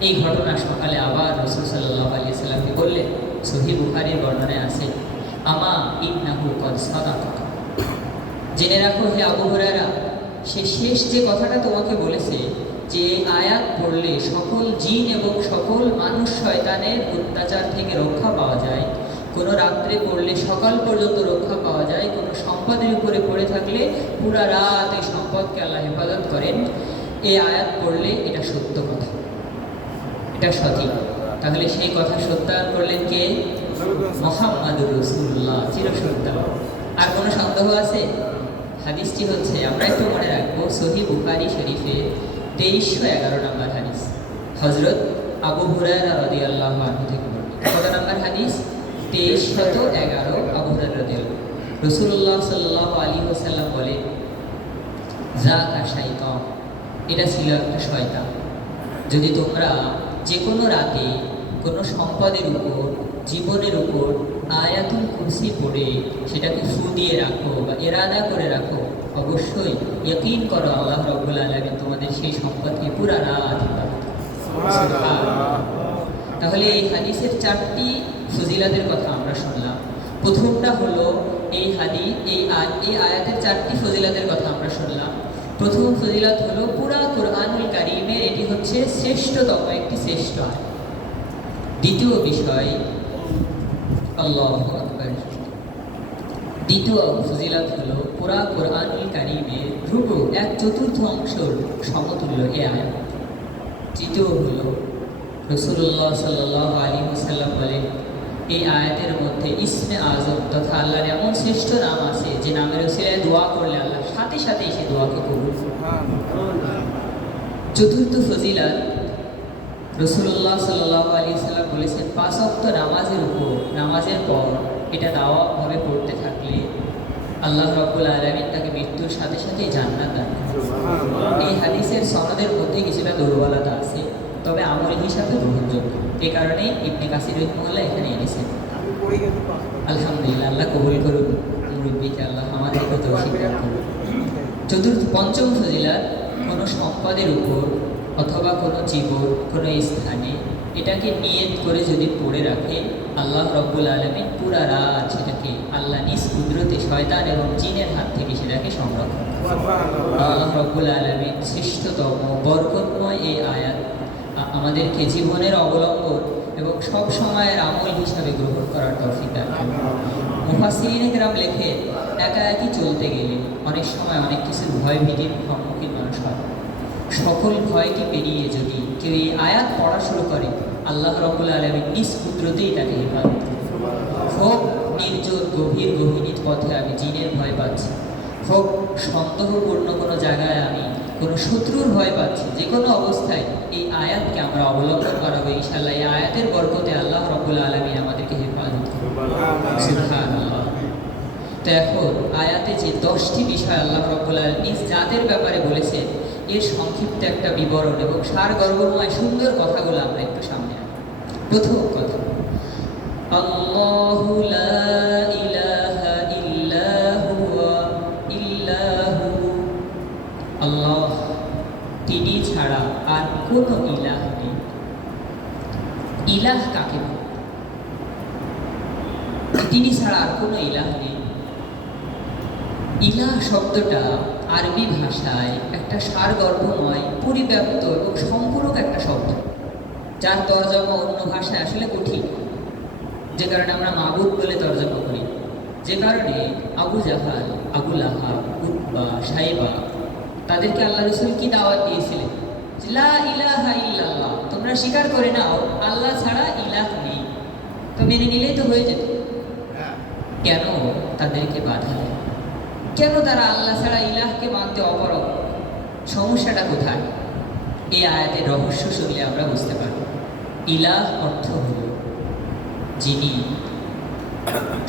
এই ঘটনা সকালে আবার রাসূল সাল্লাল্লাহু আলাইহি ওয়াসাল্লামকে বললেন, সহিহ বুখারীর বর্ণনায় আছে, আমা ইন্নাহু কদ সাদাকা, জেনে রাখো হে আবু হুরায়রা, সে শেষ যে কথাটা তোমাকে বলেছে, যে আয়াত পড়লে সকল জিন এবং সকল মানুষ শয়তানের অত্যাচার থেকে রক্ষা পাওয়া যায়, কোনো রাত্রে পড়লে সকাল পর্যন্ত রক্ষা পাওয়া যায়, কোনো সম্পদের উপরে পড়ে থাকলে পুরা রাত এই সম্পদকে আল্লাহ হেফাজত করেন, এই আয়াত পড়লে এটা সত্য কথা, এটা সঠিক। তাহলে সেই কথা সত্যায়ন করলেন কে? মুহাম্মাদুর রাসূলুল্লাহ, চিরসত্য। আর কোনো সন্দেহ আছে? হাদিসটি হচ্ছে, আমরা একটু মনে রাখবো, সহিহ বুখারী শরীফের 2311 নম্বর হাদিস, হযরত আবু হুরায়রা রাদিয়াল্লাহু আনহু থেকে বর্ণিত। কত নম্বর হাদিস? 2311, আবু হুরায়রা রাদিয়াল্লাহু। রাসূলুল্লাহ সাল্লাল্লাহু আলাইহি ওয়াসাল্লাম বলেন, যাকা শাইতান, এটা ছিল একটা শয়তান। যদি তোমরা যে কোনো রাতে কোনো সম্পদের উপর, জীবনের উপর আয়াতুল কুরসি পড়ে সেটাকে ফু দিয়ে রাখো বা ইরাদা করে রাখো, অবশ্যই ইয়াকিন করো আল্লাহ রাব্বুল আলামিন তোমাদের সেই সম্পদকে পুরা রাত হেফাজত করবেন। তাহলে এই হাদিসের 4টি ফজিলাতের কথা আমরা শুনলাম। প্রথমটা হলো এই আয়াতের 4টি ফজিলাতের কথা আমরা শুনলাম। প্রথম ফজিলত হলো পুরা কুরআনুল কারীমের এটি হচ্ছে শ্রেষ্ঠতম একটি শ্রেষ্ঠ আয়াত। দ্বিতীয় বিষয়, আল্লাহু আকবার, দ্বিতীয় ফজিলত হলো পুরা কুরআনুল কারীমের রুবু 1/4 সমতুল্য এই আয়াত। তৃতীয় হলো রাসূলুল্লাহ সাল্লাল্লাহু আলাইহি ওয়াসাল্লাম বলেন, এই আয়াতের মধ্যে ইসমে আজম তথা আল্লাহর এমন শ্রেষ্ঠ নাম আছে যে নামের ওসিলায় দোয়া করলে আল্লাহ সাথে সাথে সেই দোয়াকে কবুল করেন। চতুর্থ ফজিলত, রাসূলুল্লাহ সাল্লাল্লাহু আলাইহি ওয়াসাল্লাম বলেছেন, 5 ওয়াক্ত নামাজের উপর, নামাজের পর এটা দাওয়াতভাবে পড়তে থাকলে আল্লাহ রাব্বুল আলামিন তাকে মৃত্যুর সাথে সাথে জান্নাত দান করেন। এই হাদিসের সনদের মধ্যে কিছুটা দুর্বলতা আছে, তবে আমল হিসাবে গ্রহণযোগ্য। এই কারণে ইবনে কাসির রাহিমাহুল্লাহ এখানে এনেছেন। আলহামদুলিল্লাহ, আল্লাহ কবুল করুন মুরব্বিকে, আল্লাহ আমাদেরকে তৌফিক দান করুন। পঞ্চম ফজিলত, কোনো সম্পদের উপর অথবা কোনো জীবন, কোনো স্থানে এটাকে নিয়ত করে যদি পড়ে রাখে, আল্লাহ রাব্বুল আলামিন পুরা রাত সেটাকে আল্লাহ নিজ কুদরতে শয়তান এবং জিনের হাত থেকে সেটাকে সংরক্ষণ করেন। আল্লাহ রাব্বুল আলামিন শ্রেষ্ঠতম বরকতময় এই আয়াত আমাদেরকে জীবনের অবলম্বন এবং সব সময়ের আমল হিসাবে গ্রহণ করার তৌফিক দান করুন। মুফাসসিরিনে কেরাম লেখে, একা একই চলতে গেলে অনেক সময় অনেক কিছুর ভয় ভীতির সম্মুখীন মানুষ হয়। সকল ভয়কে পেরিয়ে যদি কেউ এই আয়াত পড়া শুরু করে, আল্লাহ রাব্বুল আলামিন নিজ কুদরতেই তাকে হেফাজত করেন। হোক নির্জন গভীর গহীন পথে আমি জিনের ভয় পাচ্ছি, হোক সন্দেহপূর্ণ কোনো জায়গায় আমি কোনো শত্রুর ভয় পাচ্ছি, যে কোনো অবস্থায় এই আয়াতকে আমরা অবলম্বন করাবো, ইনশাআল্লাহ এই আয়াতের বরকতে আল্লাহ রাব্বুল আলামিন আমাদেরকে হেফাজত করবেন। সুবহানাল্লাহ। তো এখন আয়াতে যে 10টি বিষয় আল্লাহ রাব্বুল আলামিন নিজ জাতের ব্যাপারে বলেছেন, এর সংক্ষিপ্ত একটা বিবরণ এবং সারগর্ভময় সুন্দর কথাগুলো আমরা একটু সামনে আনি। প্রথম কথা, আল্লাহু লা ইলাহা ইল্লা হুয়া ইল্লাহু, আল্লাহ তিনি ছাড়া আর কোনো ইলাহ নেই। ইলাহ কাকে বলে? তিনি ছাড়া আর কোনো ইলাহ নেই। ইলাহ শব্দটা আরবি ভাষায় একটা সারগর্ভময়, পরিব্যাপ্ত এবং সম্পূরক একটা শব্দ, যার তর্জমা অন্য ভাষায় আসলে কঠিন, যে কারণে আমরা মাবুদ বলে তর্জমা করি। যে কারণে আবু জাহাল, আবু লাহাব, উতবা, সাইবা, তাদেরকে আল্লাহ রাসূল কি দাওয়াত দিয়েছিলেন? লা ইলাহা ইল্লাল্লাহ, তোমরা স্বীকার করে নাও আল্লাহ ছাড়া ইলাহ নেই। তো মেনে নিলেই তো হয়ে যেত। কেন তাদেরকে বাধা দেয়? কেন তারা আল্লাহ ছাড়া ইলাহকে মানতে অপারগ? সমস্যাটা কোথায়? এই আয়াতের রহস্য শুনলে আমরা বুঝতে পারব। ইলাহ অর্থ হল যিনি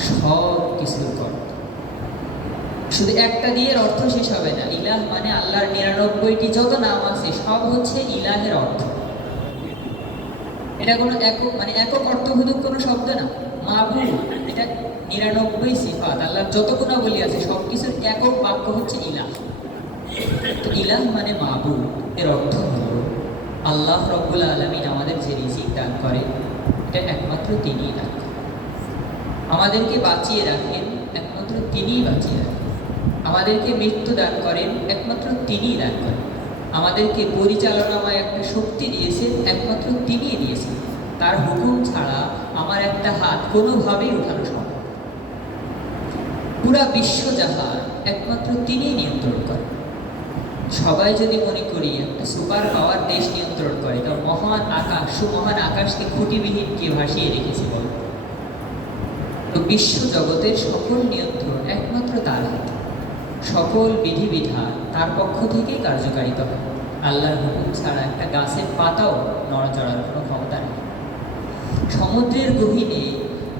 সব কিছুর কর্তা। শুধু একটা দিয়ে অর্থ শেষ হবে না। ইলাহ মানে আল্লাহর 99টি যত নাম আছে সব হচ্ছে ইলাহের অর্থ। এটা কোনো একক অর্থবোধক কোনো শব্দ না। মাবুদ, এটা 99 সিফাত, আল্লাহর যত গুণাবলী আছে সব কিছুর একক বাক্য হচ্ছে ইলাহ। তো ইলাহ মানে মাবুদ, এর অর্থ হলো আল্লাহ রাব্বুল আলামিন আমাদের যে রিজিক দান করে এটা একমাত্র তিনিই দান করেন। আমাদেরকে বাঁচিয়ে রাখেন, একমাত্র তিনিই বাঁচিয়ে রাখেন। আমাদেরকে মৃত্যু দান করেন, একমাত্র তিনিই দান করেন। আমাদেরকে পরিচালনাময় একটা শক্তি দিয়েছেন, একমাত্র তিনিই দিয়েছেন। তার হুকুম ছাড়া আমার একটা হাত কোনোভাবেই উঠানো সম্ভব। পুরা বিশ্বজাহান একমাত্র তিনিই নিয়ন্ত্রণ করেন। সবাই যদি মনে করি একটা সুপার পাওয়ার দেশ নিয়ন্ত্রণ করে, তো মহান আকাশ, সুমহান আকাশকে খুঁটিবিহীন কে ভাসিয়ে রেখেছে বল? তো বিশ্ব জগতের সকল নিয়ন্ত্রণ একমাত্র তার হাতে। সকল বিধিবিধান তার পক্ষ থেকেই কার্যকারিত হয়। আল্লাহর হুকুম ছাড়া একটা গাছের পাতাও নড়াচড়ার কোনো ক্ষমতা নেই। সমুদ্রের গভীরে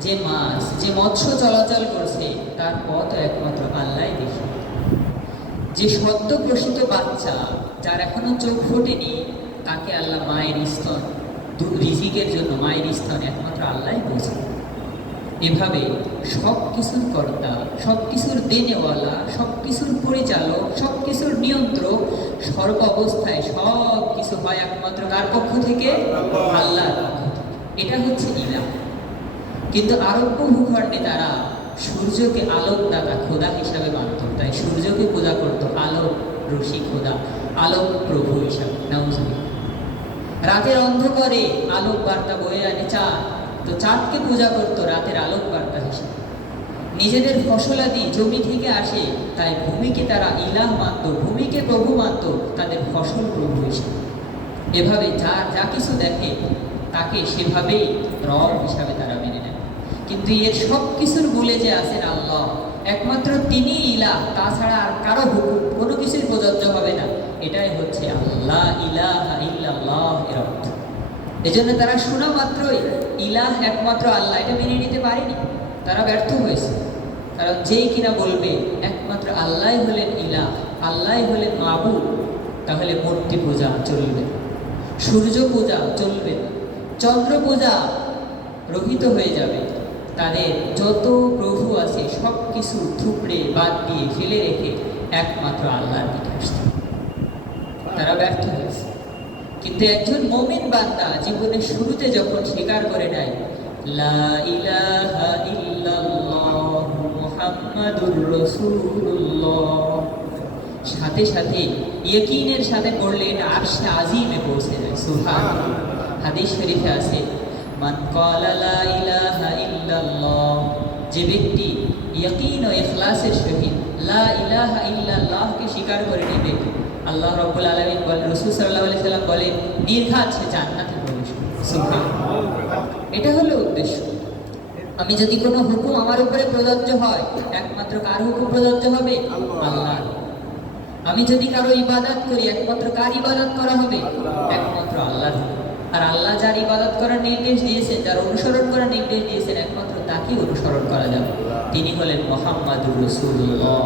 যে মাছ, যে মৎস্য চলাচল করছে, তার পথ একমাত্র আল্লাহই দেখে। যে সদ্য প্রসূত বাচ্চা, যার এখনো চোখ ফোটেনি, তাকে আল্লাহ মায়ের স্তন, রিজিকের জন্য মায়ের স্তন একমাত্র আল্লাহই বোঝে। এভাবে সব কিছুর কর্তা, সব কিছুর দেনেওয়ালা, সব কিছুর পরিচালক, সব কিছুর নিয়ন্ত্রক, সর্ব অবস্থায় সব কিছু হয় একমাত্র কার পক্ষ থেকে? আল্লাহর পক্ষ থেকে। এটা হচ্ছে ইলাহ। কিন্তু আরব্য ভূখণ্ডে তারা সূর্যকে আলোকদাতা খোদা হিসাবে মানত, তাই সূর্যকে পূজা করত আলোক রশি খোদা, আলোক প্রভু হিসাবে। নাউজুবিল্লাহ। রাতের অন্ধকারে আলোক বার্তা বয়ে আনে চাঁদ, তো চাঁদকে পূজা করত রাতের আলোক বার্তা হিসেবে। নিজেদের ফসলাদি জমি থেকে আসে, তাই ভূমিকে তারা ইলাহ মানত, ভূমিকে প্রভু মানত, তাদের ফসল প্রভু হিসেবে। এভাবে যা কিছু দেখে তাকে সেভাবেই রব হিসাবে তারা মেনে নেয়। কিন্তু এর সব কিছুর বলে যে আছেন আল্লাহ, একমাত্র তিনি ইলাহ, তাছাড়া আর কারো হুকুম কোনো কিছুর প্রযোজ্য হবে না। এটাই হচ্ছে আল্লাহ ইলাহা ইল্লাল্লাহ এর অর্থ। এজন্য তারা শোনা মাত্রই ইলাহ একমাত্র আল্লাহ, এটা মেনে নিতে পারেনি। তারা ব্যর্থ হয়েছে। কারণ যেই কিনা বলবে একমাত্র আল্লাহ হলেন ইলাহ, আল্লাহ হলেন মাবুদ, তাহলে মূর্তি পূজা চলবে, সূর্য পূজা চলবে, চন্দ্র পূজা রহিত হয়ে যাবে। তাদের যত প্রভু আছে সব কিছু থুপড়ে বাদ দিয়ে ফেলে রেখে একমাত্র আল্লাহর দিকে আসতে। তারা ব্যর্থ হয়েছে। কিন্তু একজন মুমিন বান্দা জীবনের শুরুতে যখন স্বীকার করে নেয় লা ইলাহা ইল্লাল্লাহ মুহাম্মাদুর রাসূলুল্লাহ, সাথে সাথে ইয়াকিনের সাথে পড়লে এটা আরশে আজিমে পৌঁছে যায়। সুবহানাল্লাহ। হাদিস শরীফে আছে, মান ক্বালা লা ইলাহা ইল্লাল্লাহ, যে ব্যক্তি ইয়াকিন ও ইখলাসের সহিত লা ইলাহা ইল্লাল্লাহকে স্বীকার করে নেবে, আল্লাহ রাব্বুল আলামিন বলেন, রাসূল সাল্লাল্লাহু আলাইহি সাল্লাম বলেন, নির্ঘাত সে জান্নাতে প্রবেশ করবে। সুবহানাল্লাহ। এটা হলো উদ্দেশ্য। আমি যদি কোনো হুকুম আমার উপরে প্রযোজ্য হয়, একমাত্র কার হুকুম প্রযোজ্য হবে? আল্লাহ। আমি যদি কারো ইবাদত করি, একমাত্র কার ইবাদত করা হবে? একমাত্র আল্লাহর। আর আল্লাহ যার ইবাদত করার নির্দেশ দিয়েছেন, যার অনুসরণ করার নির্দেশ দিয়েছেন, একমাত্র তাকেই অনুসরণ করা যাবে। তিনি হলেন মুহাম্মাদুর রাসূলুল্লাহ।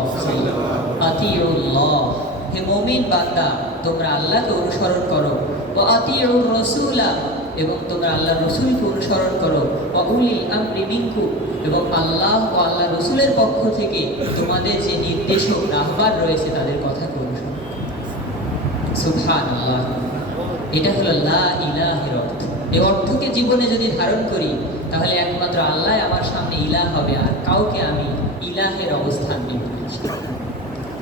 আতিউল্লাহ, হে মুমিন বান্দা, তোমরা আল্লাহকে অনুসরণ করো। ওয়া আতিউর রাসূলা, এবং তোমরা আল্লাহর রাসূলকে অনুসরণ করো। ওয়া উলিল আমরি মিনকুম, এবং আল্লাহ ও আল্লাহর রাসূলের পক্ষ থেকে তোমাদের যে নির্দেশক রাহবার রয়েছে তাদের কথাকে অনুসরণ। সুবহানাল্লাহ। এটা হলো লা ইলাহের অর্থ। এই অর্থকে জীবনে যদি ধারণ করি, তাহলে একমাত্র আল্লাহ আমার সামনে ইলাহ হবে, আর কাউকে আমি ইলাহের অবস্থান দিব না।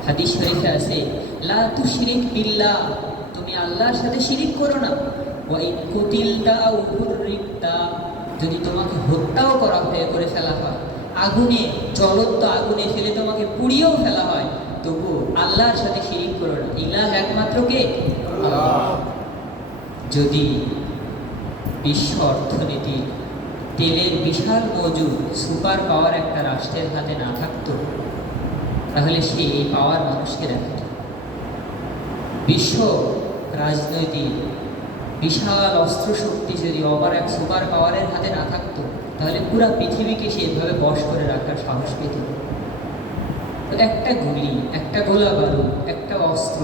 হাদিস শরীফে আছে, লা তুশরিক বিল্লাহ, তুমি আল্লাহর সাথে শিরিক করো না। ওয়া ইন কুতিলতা আও হুররিকতা, যদি তোমাকে হত্যাও করে ফেলা হয়, আগুনে, জ্বলন্ত আগুনে ফেলে তোমাকে পুড়িয়েও ফেলা হয়, তবু আল্লাহর সাথে শিরিক করো না। ইলাহ একমাত্র কে? আল্লাহ। যদি বিশ্ব অর্থনীতি তেলের বিশাল মজুদ সুপার পাওয়ার একটা রাষ্ট্রের হাতে না থাকতো, তাহলে সে এই পাওয়ার মানুষকে রাখত। বিশ্ব রাজনৈতিক বিশাল অস্ত্র শক্তি যদি আবার এক সুপার পাওয়ারের হাতে না থাকতো, তাহলে পুরো পৃথিবীকে সে এভাবে বশ করে রাখার সাহস পেত। একটা গুলি, একটা গোলা বারুদ, একটা অস্ত্র,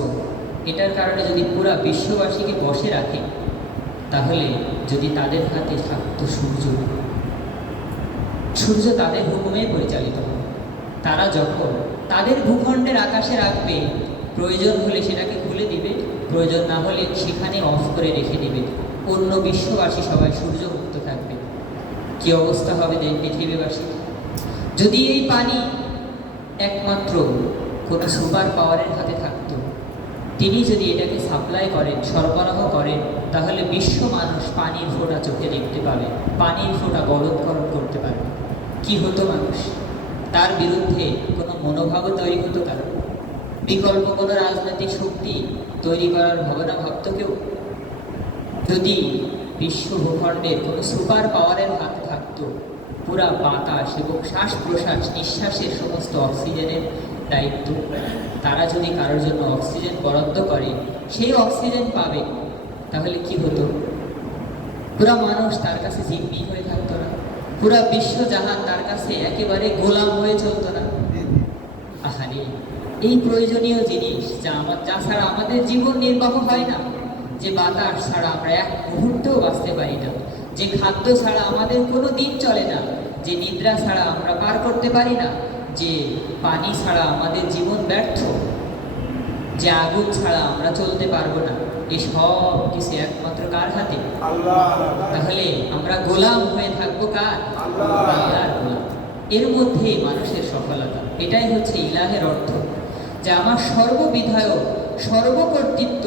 এটার কারণে যদি পুরা বিশ্ববাসীকে বশে রাখে, তাহলে যদি তাদের হাতে থাকতো সূর্য তাদের হুকুমে পরিচালিত হবে। তারা যখন তাদের ভূখণ্ডের আকাশে রাখবে, প্রয়োজন হলে সেটাকে খুলে দিবে, প্রয়োজন না হলে সেখানে অফ করে রেখে দিবে। অন্য বিশ্ববাসী সবাই সূর্যমুক্ত থাকবে। কি অবস্থা হবে পৃথিবীবাসী? যদি এই পানি একমাত্র কোনো সুপার পাওয়ারের হাতে থাকতো, তিনি যদি এটাকে সাপ্লাই করেন, সরবরাহ করেন, তাহলে বিশ্ব মানুষ পানির ফোঁটা চোখে দেখতে পাবে, পানির ফোঁটা বলৎকরণ করতে পারবে। কি হতো মানুষ? তার বিরুদ্ধে কোনো মনোভাবও তৈরি হতো কারণ? বিকল্প কোনো রাজনৈতিক শক্তি তৈরি করার ভাবনা ভাবত কেউ? যদি বিশ্ব ভূখণ্ডের কোনো সুপার পাওয়ারের হাতে থাকতো, পুরা বাতাস এবং শ্বাস প্রশ্বাস নিঃশ্বাসের সমস্ত অক্সিজেনের দায়িত্ব, তারা যদি কারোর জন্য অক্সিজেন বরাদ্দ করে, সেই অক্সিজেন পাবে, তাহলে কি হতো? পুরা মানুষ তার কাছে জিম্মি হয়ে থাকতো না? পুরা বিশ্বজাহান তার কাছে একেবারে গোলাম হয়ে চলতো না? আহারে, এই প্রয়োজনীয় জিনিস যা ছাড়া আমাদের জীবন নির্বাহ হয় না, যে বাতাস ছাড়া আমরা এক মুহূর্তেও বাঁচতে পারি না, যে খাদ্য ছাড়া আমাদের কোনো দিন চলে না, যে নিদ্রা ছাড়া আমরা পার করতে পারি না, যে পানি ছাড়া আমাদের জীবন ব্যর্থ, যে আগুন ছাড়া আমরা চলতে পারবো না, এই সব কিছু একমাত্র কার হাতে? তাহলে আমরা গোলাম হয়ে থাকবো কার? আল্লাহর গোলাম। এর মধ্যে মানুষের সফলতা, এটাই হচ্ছে ইলাহের অর্থ, যে আমার সর্ববিধায়ক, সর্বকর্তৃত্ব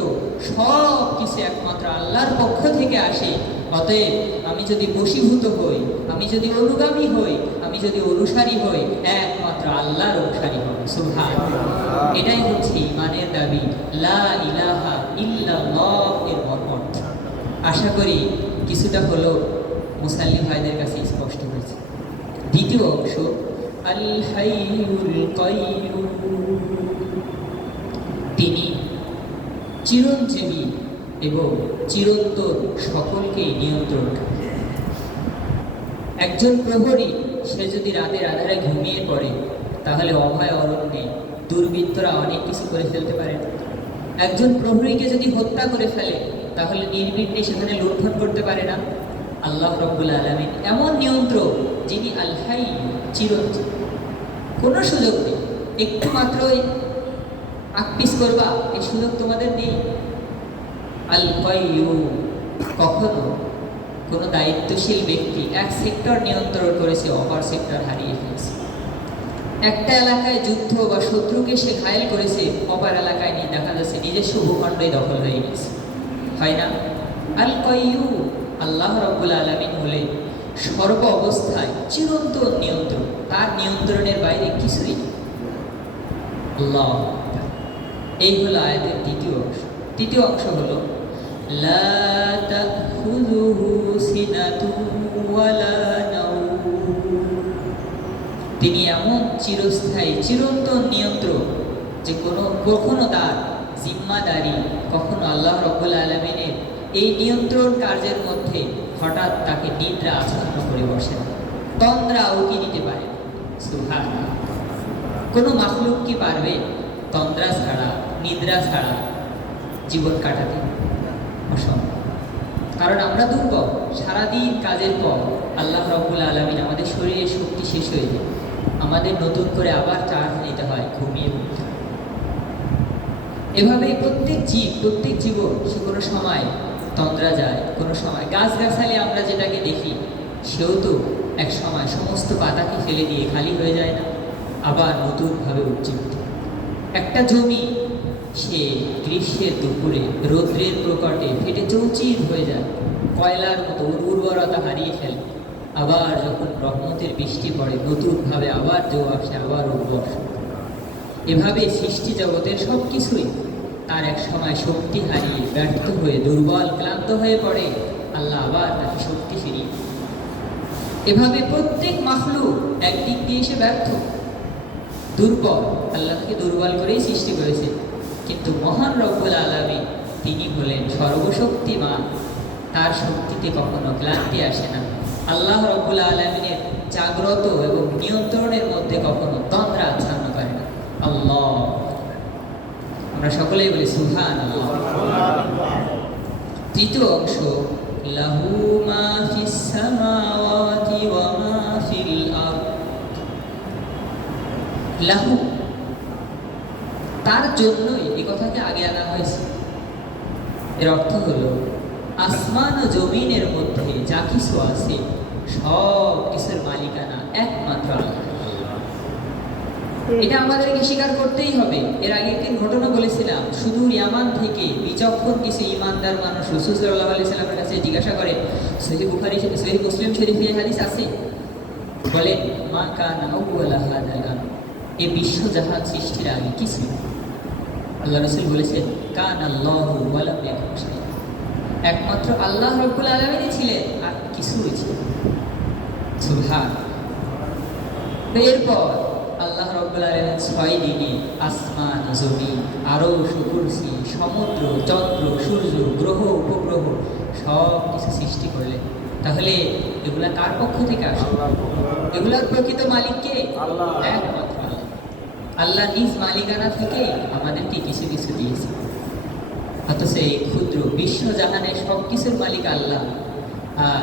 সব কিছু একমাত্র আল্লাহর পক্ষ থেকে আসে। অতএব আমি যদি বশীভূত হই, আমি যদি অনুগামী হই, আমি যদি অনুসারী হই, একমাত্র আল্লাহর অনুসারী হব। সুবহানাল্লাহ। এটাই হচ্ছে ইমানের দাবি, লা ইলাহা ইল্লাল্লাহ এর অর্থ। আশা করি কিছুটা হলো মুসাল্লি ভাইদের কাছে স্পষ্ট হয়েছে। দ্বিতীয় অংশ, আল হাইয়ুল কাইয়্যুম, তিনি চিরঞ্জীবী এবং চিরন্তন, সকলকেই নিয়ন্ত্রণ। একজন প্রহরী, সে যদি রাতের আধারে ঘুমিয়ে পড়ে, তাহলে অভয় অরণ্যে দুর্বৃত্তরা অনেক কিছু করে ফেলতে পারে। একজন প্রহরীকে যদি হত্যা করে ফেলে, তাহলে নির্বিঘ্নে সেখানে লুণ্ঠন করতে পারে না। আল্লাহ রাব্বুল আলামিন এমন নিয়ন্ত্রক, যিনি আল হাই, চিরঞ্জীবী, কোনো সুযোগ নেই একটু মাত্রই আকপিস করবা, এই সুযোগ তোমাদের নেই। আল কাইয়্যুম, কখনো কোনো দায়িত্বশীল ব্যক্তি এক সেক্টর নিয়ন্ত্রণ করেছে, অপর সেক্টর হারিয়ে ফেলেছে। একটা এলাকায় যুদ্ধ বা শত্রুকে সে ঘায়েল করেছে, অপর এলাকায় নিয়ে দেখা যাচ্ছে নিজস্ব ভূখণ্ডই দখল হয়ে গেছে, হয় না? আল কাইয়্যুম, আল্লাহ রাব্বুল আলামিন হলেন সর্ব অবস্থায় চিরন্তন নিয়ন্ত্রণ, তার নিয়ন্ত্রণের বাইরে কিছুই নেই। আল্লাহ, এই হলো আয়াতের দ্বিতীয় অংশ। তৃতীয় অংশ হলো লা তাখুযুহু সিনাতুন ওয়ালা নাওম, তিনি এমন চিরস্থায়ী চিরন্তন নিয়ন্ত্রক যে কখনো তার জিম্মাদারি, কখনো আল্লাহ রাব্বুল আলামিনের এই নিয়ন্ত্রণ কার্যের মধ্যে হঠাৎ তাকে নিদ্রা আচ্ছন্ন করে বসে না, তন্দ্রাও কি নিতে পারে? সুবহানাল্লাহ। কোনো মাখলুক কি পারবে তন্দ্রা ছাড়া, নিদ্রা ছাড়া জীবন কাটাতে? অসম্ভব। কারণ আমরা দুর্বল। সারাদিন কাজের পর আল্লাহ রাব্বুল আলামিন আমাদের শরীরের শক্তি শেষ হয়ে যায়, আমাদের নতুন করে আবার চার্জ নিতে হয়, ঘুমিয়ে পড়তে হয়। এভাবেই প্রত্যেক জীবন সে কোনো সময় তন্দ্রা যায়, কোনো সময় গাছগাছালি আমরা যেটাকে দেখি, সেও তো এক সময় সমস্ত পাতাকে ফেলে দিয়ে খালি হয়ে যায় না, আবার নতুনভাবে উজ্জীবিত। একটা জমি সে গ্রীষ্মের দুপুরে রৌদ্রের প্রকটে ফেটে চৌচির হয়ে যায়, কয়লার মতো উর্বরতা হারিয়ে ফেলে, আবার যখন রহমতের বৃষ্টি পড়ে নতুনভাবে আবার জো আসে, আবার উর্বর। এভাবে সৃষ্টি জগতের সব কিছুই তার এক সময় শক্তি হারিয়ে ব্যর্থ হয়ে দুর্বল ক্লান্ত হয়ে পড়ে, আল্লাহ আবার তাকে শক্তি ফিরিয়ে। এভাবে প্রত্যেক মাখলুক একদিক দিয়ে এসে ব্যর্থ, দুর্বল, আল্লাহকে দুর্বল করেই সৃষ্টি করেছে। কিন্তু মহান রব্বুল আলামিন তিনি হলেন সর্বশক্তিমান, তার শক্তিতে কখনো ক্লান্তি আসে না। আল্লাহ রব্বুল আলামিনের জাগ্রত এবং নিয়ন্ত্রণের মধ্যে কখনো তন্দ্রা আচ্ছন্ন করে না। আল্লাহ, আমরা সকলেই বলি সুবহানাল্লাহ। তৃতীয় অংশ, লাহু মা ফিস সামাওয়াতি ওয়া মা ফিল আরদ, লাহু, তার জন্যই এই কথাকে আগে আনা হয়েছে। এর অর্থ হলো আসমান ও জমিনের মধ্যে যা কিছু আছে সব কিছুর মালিকানা একমাত্র আল্লাহ। এটা আমাদেরকে স্বীকার করতেই হবে। এর আগে একদিন ঘটনা বলেছিলাম, সুদূর ইয়ামান থেকে বিচক্ষণ কিছু ইমানদার মানুষ রাসূল সাল্লাল্লাহু আলাইহি সাল্লামের কাছে জিজ্ঞাসা করে, সহিহ বুখারী সহিহ মুসলিম শরীফে হাদিস আছে, বলেন মা কানা আউওয়ালা হাদাল আমর, এই বিশ্বজাহান সৃষ্টির আগে কি ছিল? আল্লাহ রাসূল বলেছেন কানা আল্লাহু ওয়া লাম ইয়াকুন শাইআ, একমাত্র আল্লাহ রাব্বুল আলামিনই ছিলেন, আর কিছুই ছিল না। সুবহানাল্লাহ। এরপর আল্লাহ রাব্বুল আলামিন 6 দিনে আসমান, জমিন, আরশ, কুরসি, সমুদ্র, চন্দ্র, সূর্য, গ্রহ, উপগ্রহ সব কিছু সৃষ্টি করলেন। তাহলে এগুলা কার পক্ষ থেকে আসে? এগুলার প্রকৃত মালিক কে? আল্লাহ, একমাত্র আল্লাহ। আল্লাহ নিজ মালিকানা থেকে আমাদেরকে কিছু কিছু দিয়েছে, অথচ এই ক্ষুদ্র বিশ্বজাহানের সব কিছুর মালিক আল্লাহ, আর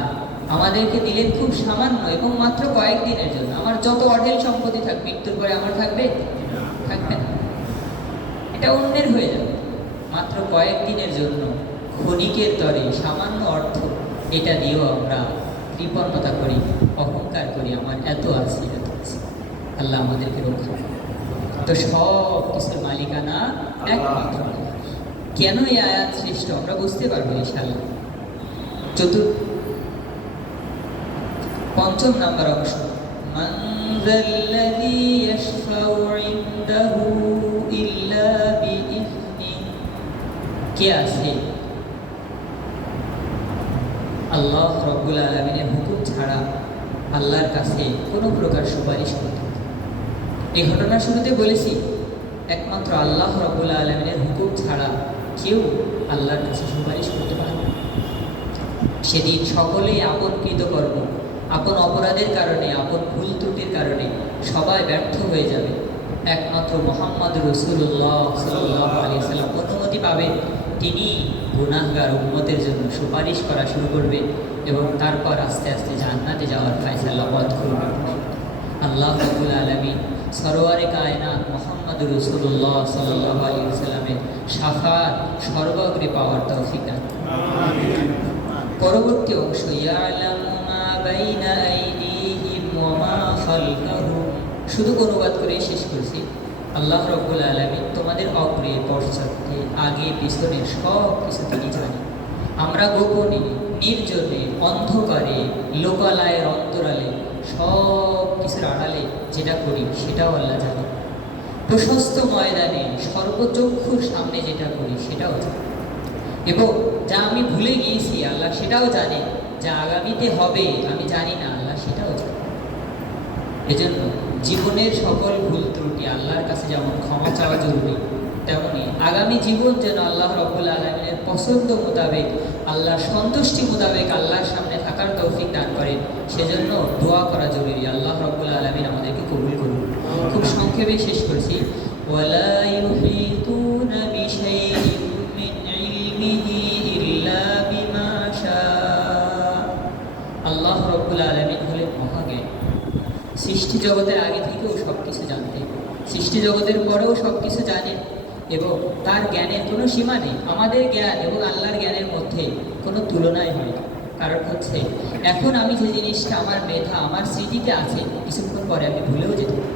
আমাদেরকে দিলেন খুব সামান্য এবং মাত্র কয়েকদিনের জন্য। আমার যত অঢেল সম্পত্তি থাকবে, মৃত্যুর পরে আমার থাকবে? থাকবে না, এটা অন্যের হয়ে যাবে। মাত্র কয়েকদিনের জন্য ক্ষণিকের তরে সামান্য অর্থ, এটা দিয়েও আমরা কৃপণতা করি, অহংকার করি, আমার এত আছে এত আছে। আল্লাহ আমাদেরকে রক্ষা করে। তো সব কিছুর মালিকানা একমাত্র। কেন এই আয়াত শ্রেষ্ঠ আমরা বুঝতে পারবো ইনশাআল্লাহ। পঞ্চম নাম্বার অংশ, মান যাল্লাযী ইয়াশফাউ ইনদাহু ইল্লা বিইذনিহি, কে আছে আল্লাহ রাব্বুল আলামিনের হুকুম ছাড়া আল্লাহর কাছে কোনো প্রকার সুপারিশ করতে? এই ঘটনা শুরুতে বলেছি, একমাত্র আল্লাহ রাব্বুল আলামিনের হুকুম ছাড়া কেউ আল্লাহর কাছে সুপারিশ করতে পারবে না। সেদিন সকলেই আপন কৃতকর্ম, আপন অপরাধের কারণে, আপন ভুল ত্রুটির কারণে সবাই ব্যর্থ হয়ে যাবে। একমাত্র মুহাম্মদ রাসূলুল্লাহ সাল্লাল্লাহু আলাইহি সাল্লাম অনুমতি পাবেন, তিনি গুনাহগার উম্মতের জন্য সুপারিশ করা শুরু করবেন এবং তারপর আস্তে আস্তে জান্নাতে যাওয়ার ফায়সালা পথ করবেন। আল্লাহ রাব্বুল আলামিন সরওয়ারে কায়নাত মুহাম্মদ রাসূলুল্লাহ সাল্লাল্লাহু আলাইহি সাল্লামের শাফাত সর্বাগ্রে পাওয়ার তৌফিক দান করুন। পরবর্তী অংশ, ইয়ালামু মা বাইনা আইদিহিম ওয়া মা খালফাহুম, শুধু অনুবাদ করে শেষ করছি। আল্লাহ রাব্বুল আলামিন তোমাদের অগ্রে, পশ্চাতে, আগে, পিছনে সব কিছু তিনি জানেন। আমরা গোপনে, নির্জনে, অন্ধকারে, লোকালয়ের অন্তরালে, সব কিছুর আড়ালে যেটা করি সেটাও আল্লাহ জানেন। প্রশস্ত ময়দানে সর্বচক্ষুর সামনে যেটা করি সেটাও জানেন, এবং যা আমি ভুলে গিয়েছি আল্লাহ সেটাও জানে, যা আগামীতে হবে আমি জানি না আল্লাহ সেটাও জানে। এজন্য জীবনের সকল ভুল ত্রুটি আল্লাহর কাছে যেমন ক্ষমা চাওয়া জরুরি, তেমনি আগামী জীবন যেন আল্লাহ রাব্বুল আলামিনের পছন্দ মোতাবেক, আল্লাহর সন্তুষ্টি মোতাবেক আল্লাহর সামনে থাকার তৌফিক দান করেন, সেজন্য দোয়া করা জরুরি। আল্লাহ রাব্বুল আলামিন আমাদেরকে কবুল করুন। খুব সংক্ষেপে শেষ করছি, ওয়ালা ইউহিতুনা বিশাইইন মিন ইলমিহি ইল্লা বিমা শাআ। আল্লাহ রাব্বুল আলামিন হলেন মহাজ্ঞানী। সৃষ্টি জগতের আগে থেকেও সব কিছু জানতেন, সৃষ্টি জগতের পরেও সব কিছু জানেন, এবং তার জ্ঞানের কোনো সীমা নেই। আমাদের জ্ঞান এবং আল্লাহর জ্ঞানের মধ্যে কোনো তুলনাই হয় না। কারণ হচ্ছে এখন আমি যে জিনিসটা আমার মেধা, আমার স্মৃতিতে আছে, কিছুক্ষণ পরে আমি ভুলেও যেতে পারি।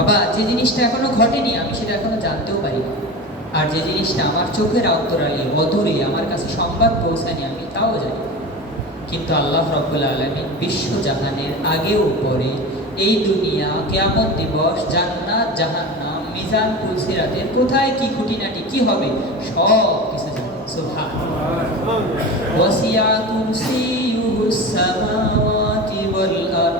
আবার যে জিনিসটা এখনো ঘটেনি আমি সেটা এখনো জানতেও পারি না। আর যে জিনিসটা আমার চোখের অন্তরালে, অদূরে, আমার কাছে সংবাদ পৌঁছায়নি, আমি তাও জানি। কিন্তু আল্লাহ রাব্বুল আলামিন বিশ্বজাহানের আগেও পরে, এই দুনিয়া, কিয়ামত দিবস, জান্নাত, জাহান্নাম, মিজান, পুলসিরাতের কোথায় কি খুঁটিনাটি কি হবে সব কিছু জানেন। সুবহানাল্লাহ। ওয়াসিয়া কুরসিয়ুহুস সামাওয়াতি ওয়াল আরদ,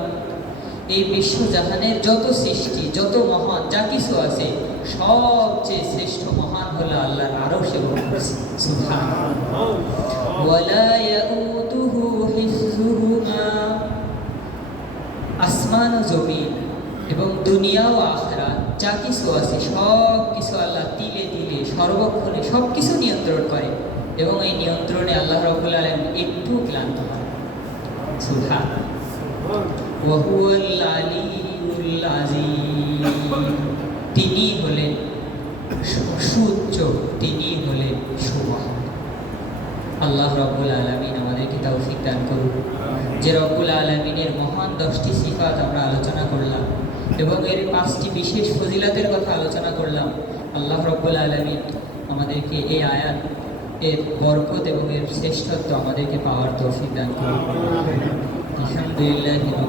এই বিশ্বজাহানের যত সৃষ্টি, যত মহান যা কিছু আছে, সবচেয়ে শ্রেষ্ঠ মহান হলো আল্লাহর আরশ এবং কুরসি। সুবহানাল্লাহ। ওয়ালা ইয়াউতুহু হিফযুহুমা, আসমান ও জমিন এবং দুনিয়া ও আখিরাত যা কিছু আছে সব কিছু আল্লাহ তিলে তিলে সর্বক্ষণে সব কিছু নিয়ন্ত্রণ করে, এবং এই নিয়ন্ত্রণে আল্লাহ রাব্বুল আলামিন একটু ক্লান্ত হয়। সুবহানাল্লাহ। ওয়া হুয়াল আলিয়্যুল আযীম, তিনি হলেন সুউচ্চ, তিনি হলেন সুমহান। আল্লাহ রাব্বুল আলামিন আমাদেরকে তৌফিক দান করুন যে রব্বুল আলামিনের মহান 10টি সিফাত আমরা আলোচনা করলাম, এবং এর 5টি বিশেষ ফজিলাতের কথা আলোচনা করলাম। আল্লাহ রাব্বুল আলামিন আমাদেরকে এই আয়াত এর বরকত এবং এর শ্রেষ্ঠত্ব আমাদেরকে পাওয়ার তৌফিক দান করুন। আলহামদুলিল্লাহ।